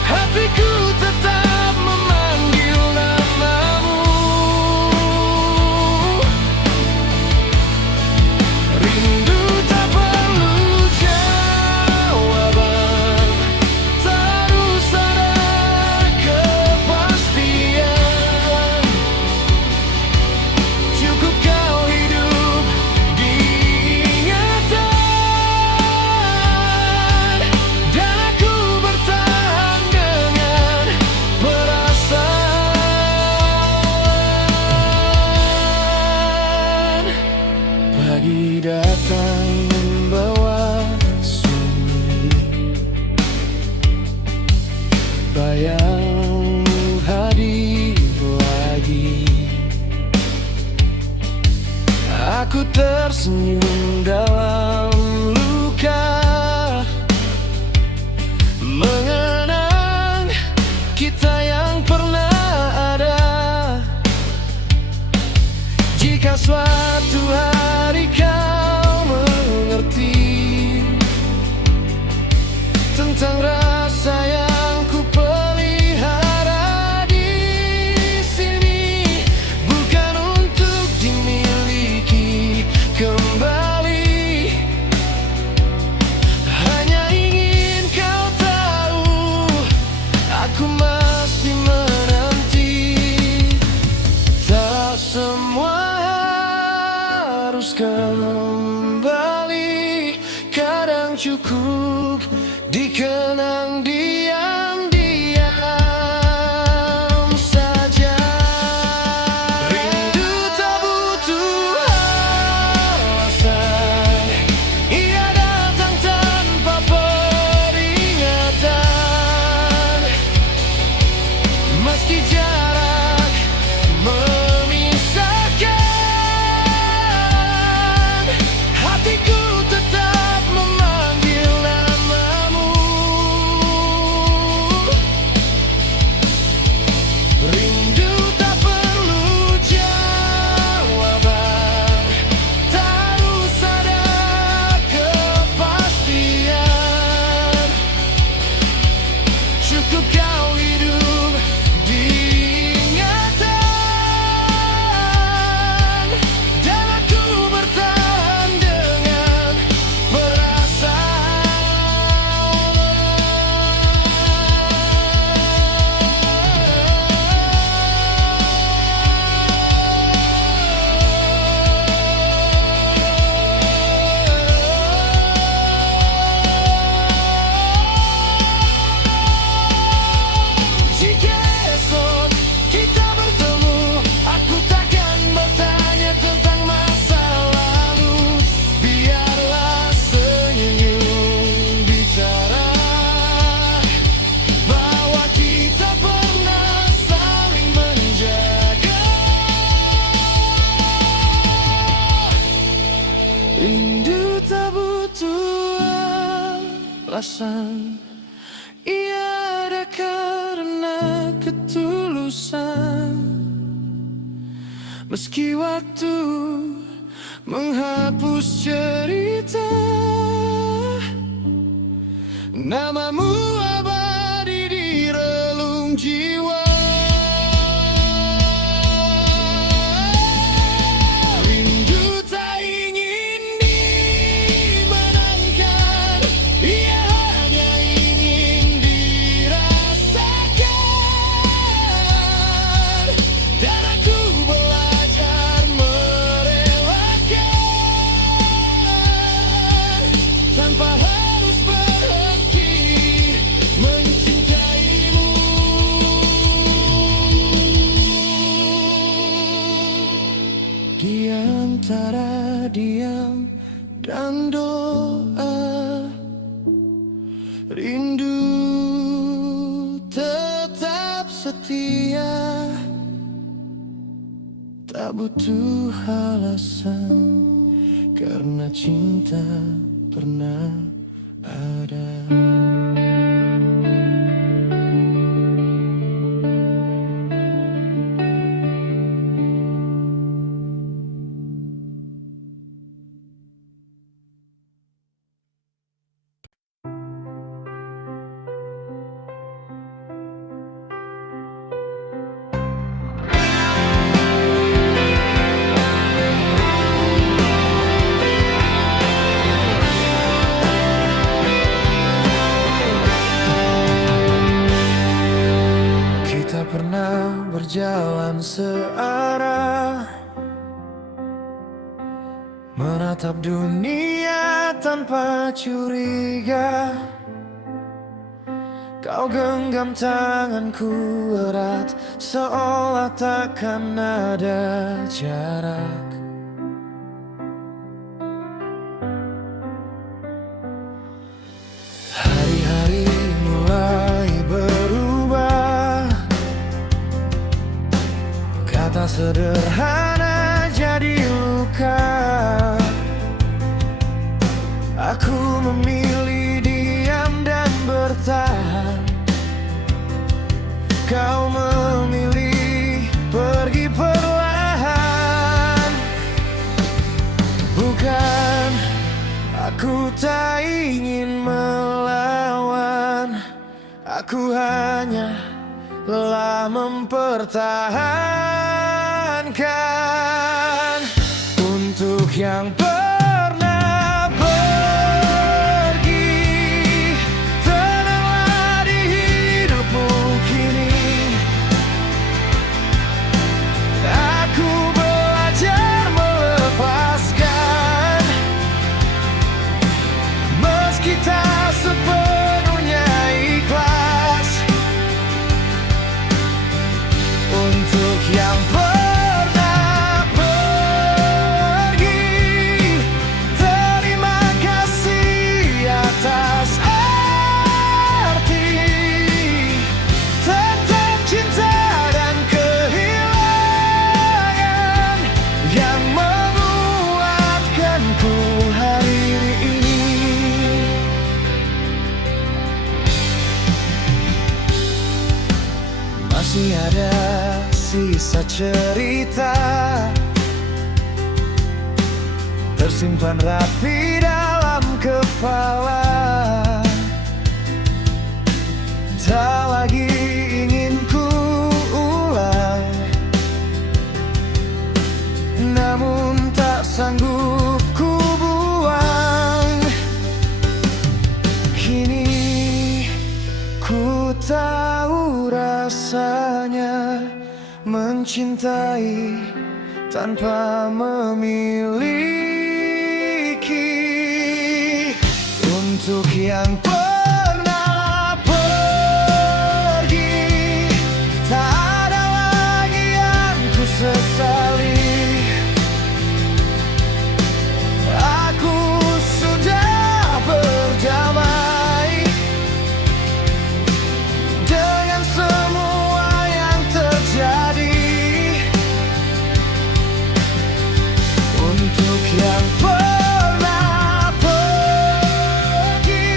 hatiku tetap memanggil namamu. Rindu tak perlu jawaban, terus ada kepastian. Cukup kau hidup diingatan, dan aku bertahan dengan perasaan. Pagi datang membawa sunyi, bayangmu hadir lagi. Aku tersenyum dalam luka, mengenang kita yang pernah ada. Jika suatu hari kau mengerti tentang rasa yang ku pelihara di sini, bukan untuk dimiliki kembali, hanya ingin kau tahu aku masih menanti. Tak semua harus kembali, kadang cukup dikenang diam-diam saja. Rindu tak butuh alasan, ia datang tanpa peringatan. Meski jarak memisahkan, hatiku tetap memanggil namamu. Rindu tak perlu jawaban, terus ada kepastian. Cukup kau hidup diingatan, dan aku bertahan dengan jika esok kita bertemu, aku takkan bertanya tentang masa lalu. Biarlah senyum bicara bahwa kita pernah saling menjaga. Rindu tak butuh alasan, ia ada karena Meski waktu menghapus cerita, namamu abadi di relung jiwa. Rindu tak ingin dimenangkan, ia hanya ingin dirasakan. Dan aku belajar merelakan tanpa harus berhenti mencintaimu. Di antara diam dan doa, rindu tetap setia. Tak butuh alasan, karena cinta pernah ada. Pernah berjalan searah, menatap dunia tanpa curiga. Kau genggam tanganku erat, seolah takkan ada jarak. Hari-hari mulai berubah, kata sederhana jadi luka. Aku memilih diam dan bertahan, kau memilih pergi perlahan. Bukan, aku tak ingin melawan, aku hanya lelah mempertahankan. Untuk yang pernah pergi, tenanglah di hidupmu kini. Aku belajar melepaskan, meski tak sepenuhnya ikhlas. Untuk yang pernah pergi, terima kasih atas arti. Tentang cinta dan kehilangan yang menguatkanku hari ini. Masih ada sisa cerita tersimpan rapi dalam kepala. Tak lagi ingin ku ulang, namun tak sanggup ku buang. Kini ku tahu rasanya mencintai tanpa memiliki. Untuk yang pernah pergi, tak ada lagi yang ku sesali. Aku sudah berdamai dengan semua yang terjadi. Untuk yang pernah pergi,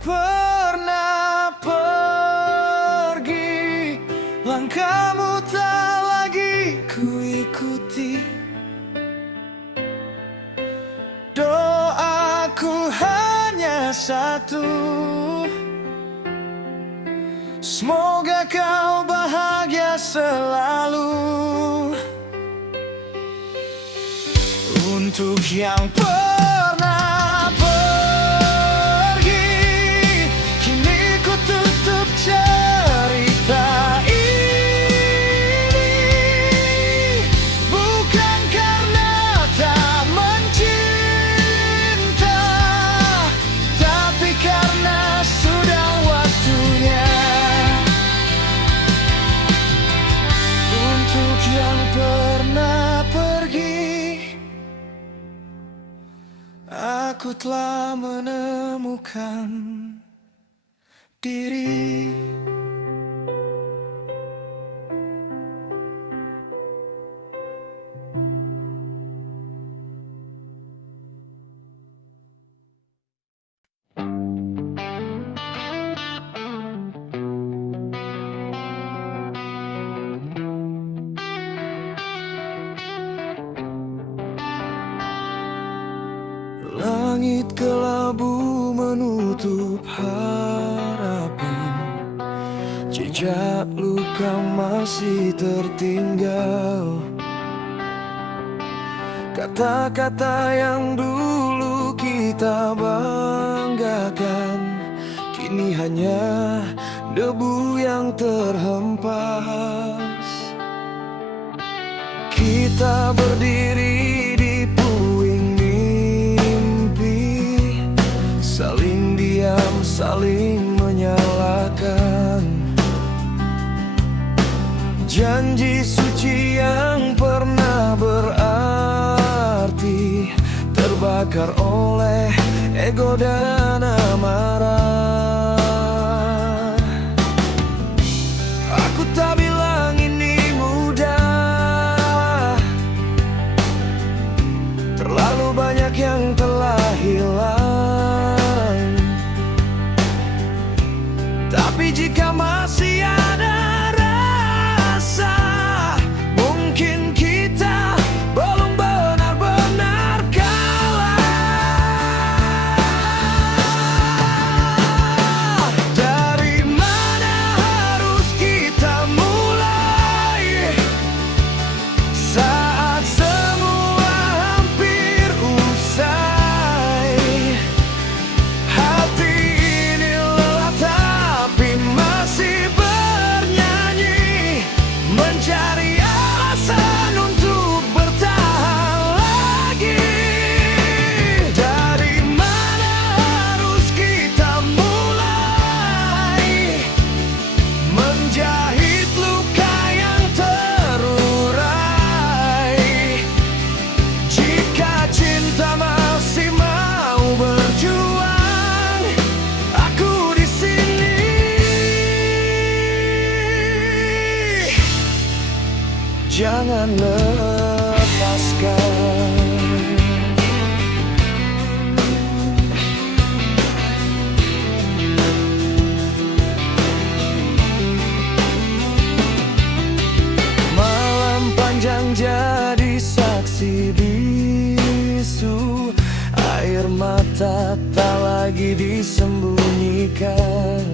pernah pergi, langkahmu tak lagi kuikuti. Doaku hanya satu, semoga kau bahagia selalu. Untuk yang pernah pergi, kini ku tutup cerita ini. Bukan karena tak mencinta, tapi karena sudah waktunya. Untuk yang pernah pergi, aku telah menemukan diri. Langit kelabu menutup harapan, jejak luka masih tertinggal. Kata-kata yang dulu kita banggakan, kini hanya debu yang terhempas. Kita berdiri di puing mimpi, saling diam, saling menyalahkan. Janji suci yang pernah berarti terbakar oleh ego dan amarah. Aku tak bilang ini mudah, terlalu banyak yang telah hilang. Tapi jika masih ada rasa, mungkin kita belum benar-benar kalah. Dari mana harus kita mulai saat semua hampir usai? Hati ini lelah tapi masih bernyanyi, mencari alasan untuk bertahan lagi. Dari mana harus kita mulai menjahit luka yang terurai? Jika cinta masih mau berjuang, aku di sini. Jangan lepaskan. Malam panjang jadi saksi bisu, air mata tak lagi disembunyikan.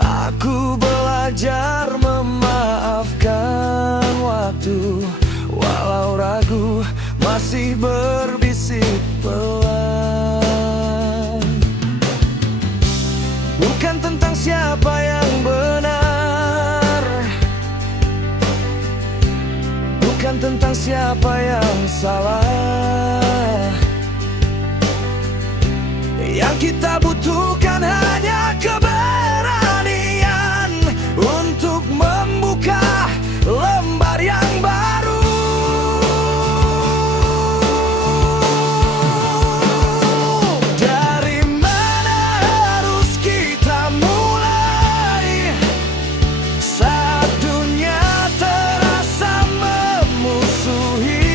Aku belajar memaafkan waktu, walau ragu masih berbisik pelan. Bukan tentang siapa yang benar, bukan tentang siapa yang salah. Yang kita butuhkan hanya keberanian untuk membuka lembar yang baru. Dari mana harus kita mulai saat dunia terasa memusuhi?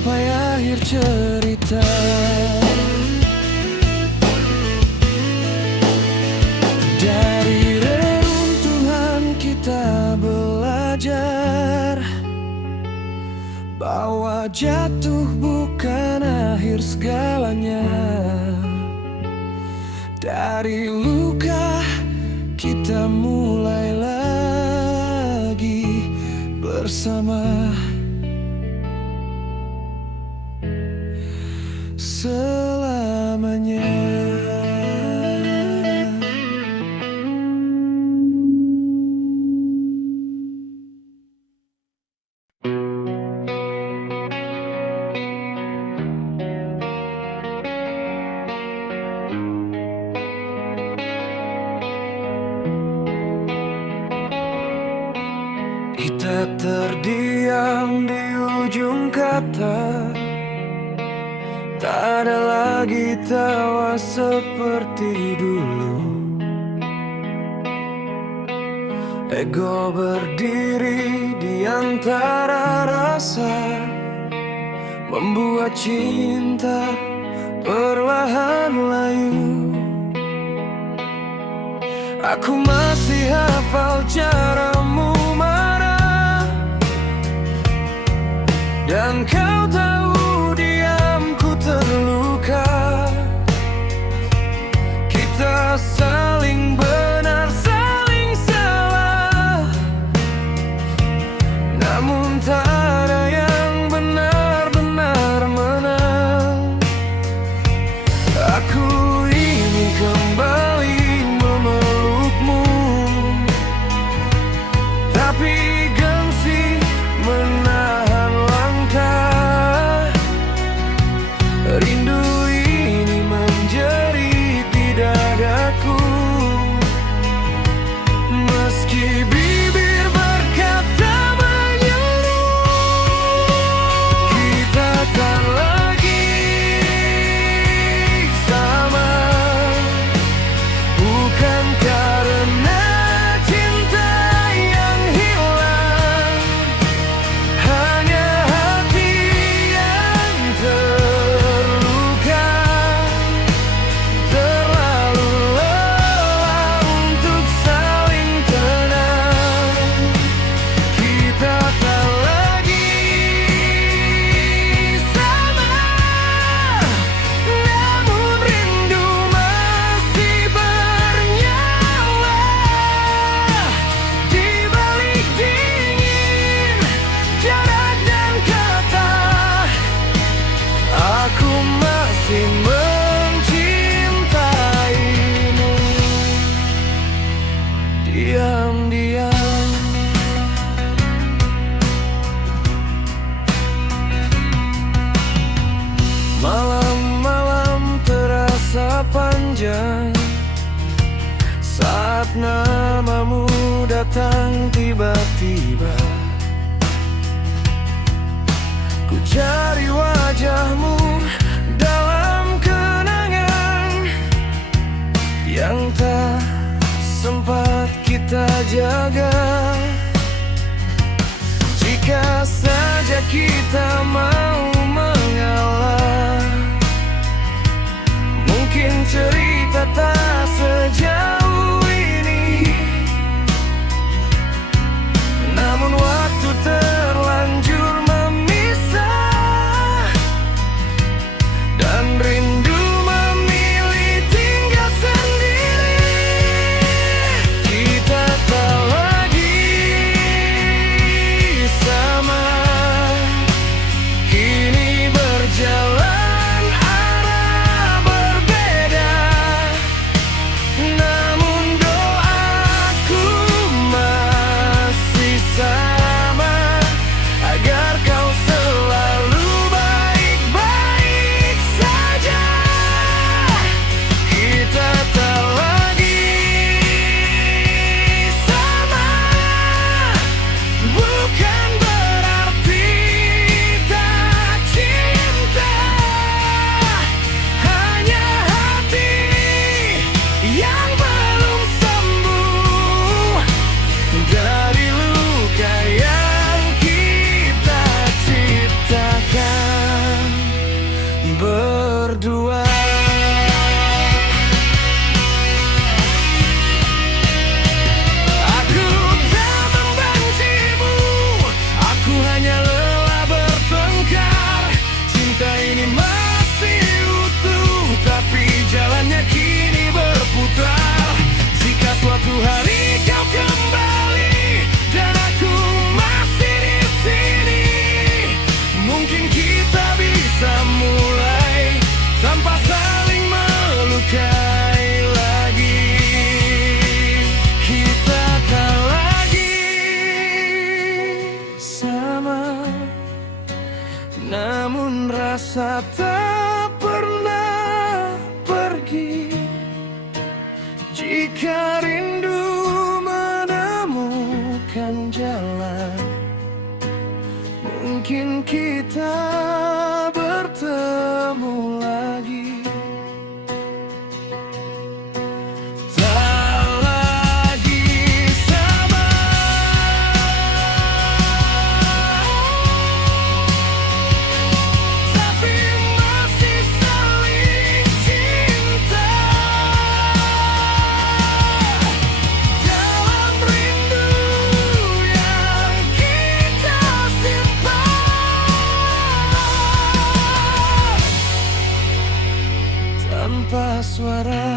sampai akhir cerita. Dari reruntuhan kita belajar bahwa jatuh bukan akhir segalanya. Dari luka kita mulai lagi bersama selamanya. Kita terdiam di ujung kata, tak ada lagi tawa seperti dulu. Ego berdiri di antara rasa, membuat cinta perlahan layu. Aku masih hafal caramu marah, dan kau tahu diamku terluka. Kita saling benar, saling salah, namun tak ada yang benar-benar menang. Aku ingin kembali memelukmu, tapi gengsi menahan langkah. Rindu ini menjerit di dadaku, meski bibir berkata menyuruh. Kita tak lagi sama, bukan karena cinta yang hilang, hanya hati yang terluka. Terlalu lelah untuk saling tenang. Kita tak lagi sama, namun rindu masih bernyawa. Di balik dingin jarak dan kata, aku masih mencintaimu diam-diam. Malam-malam terasa panjang saat namamu datang tiba-tiba. Ku cari wajahmu dalam kenangan yang tak sempat kita jaga. Jika saja kita mau mengalah, mungkin cerita tak sejauh ini. Namun waktu terlanjur memisah, dan rindu memilih tinggal sendiri. Kita tak namun rasa tak pernah pergi. Jika rindu menemukan jalan, mungkin kita bertemu lagi. Tak lagi sama, tapi masih saling cinta. Dalam rindu yang kita simpan tanpa suara.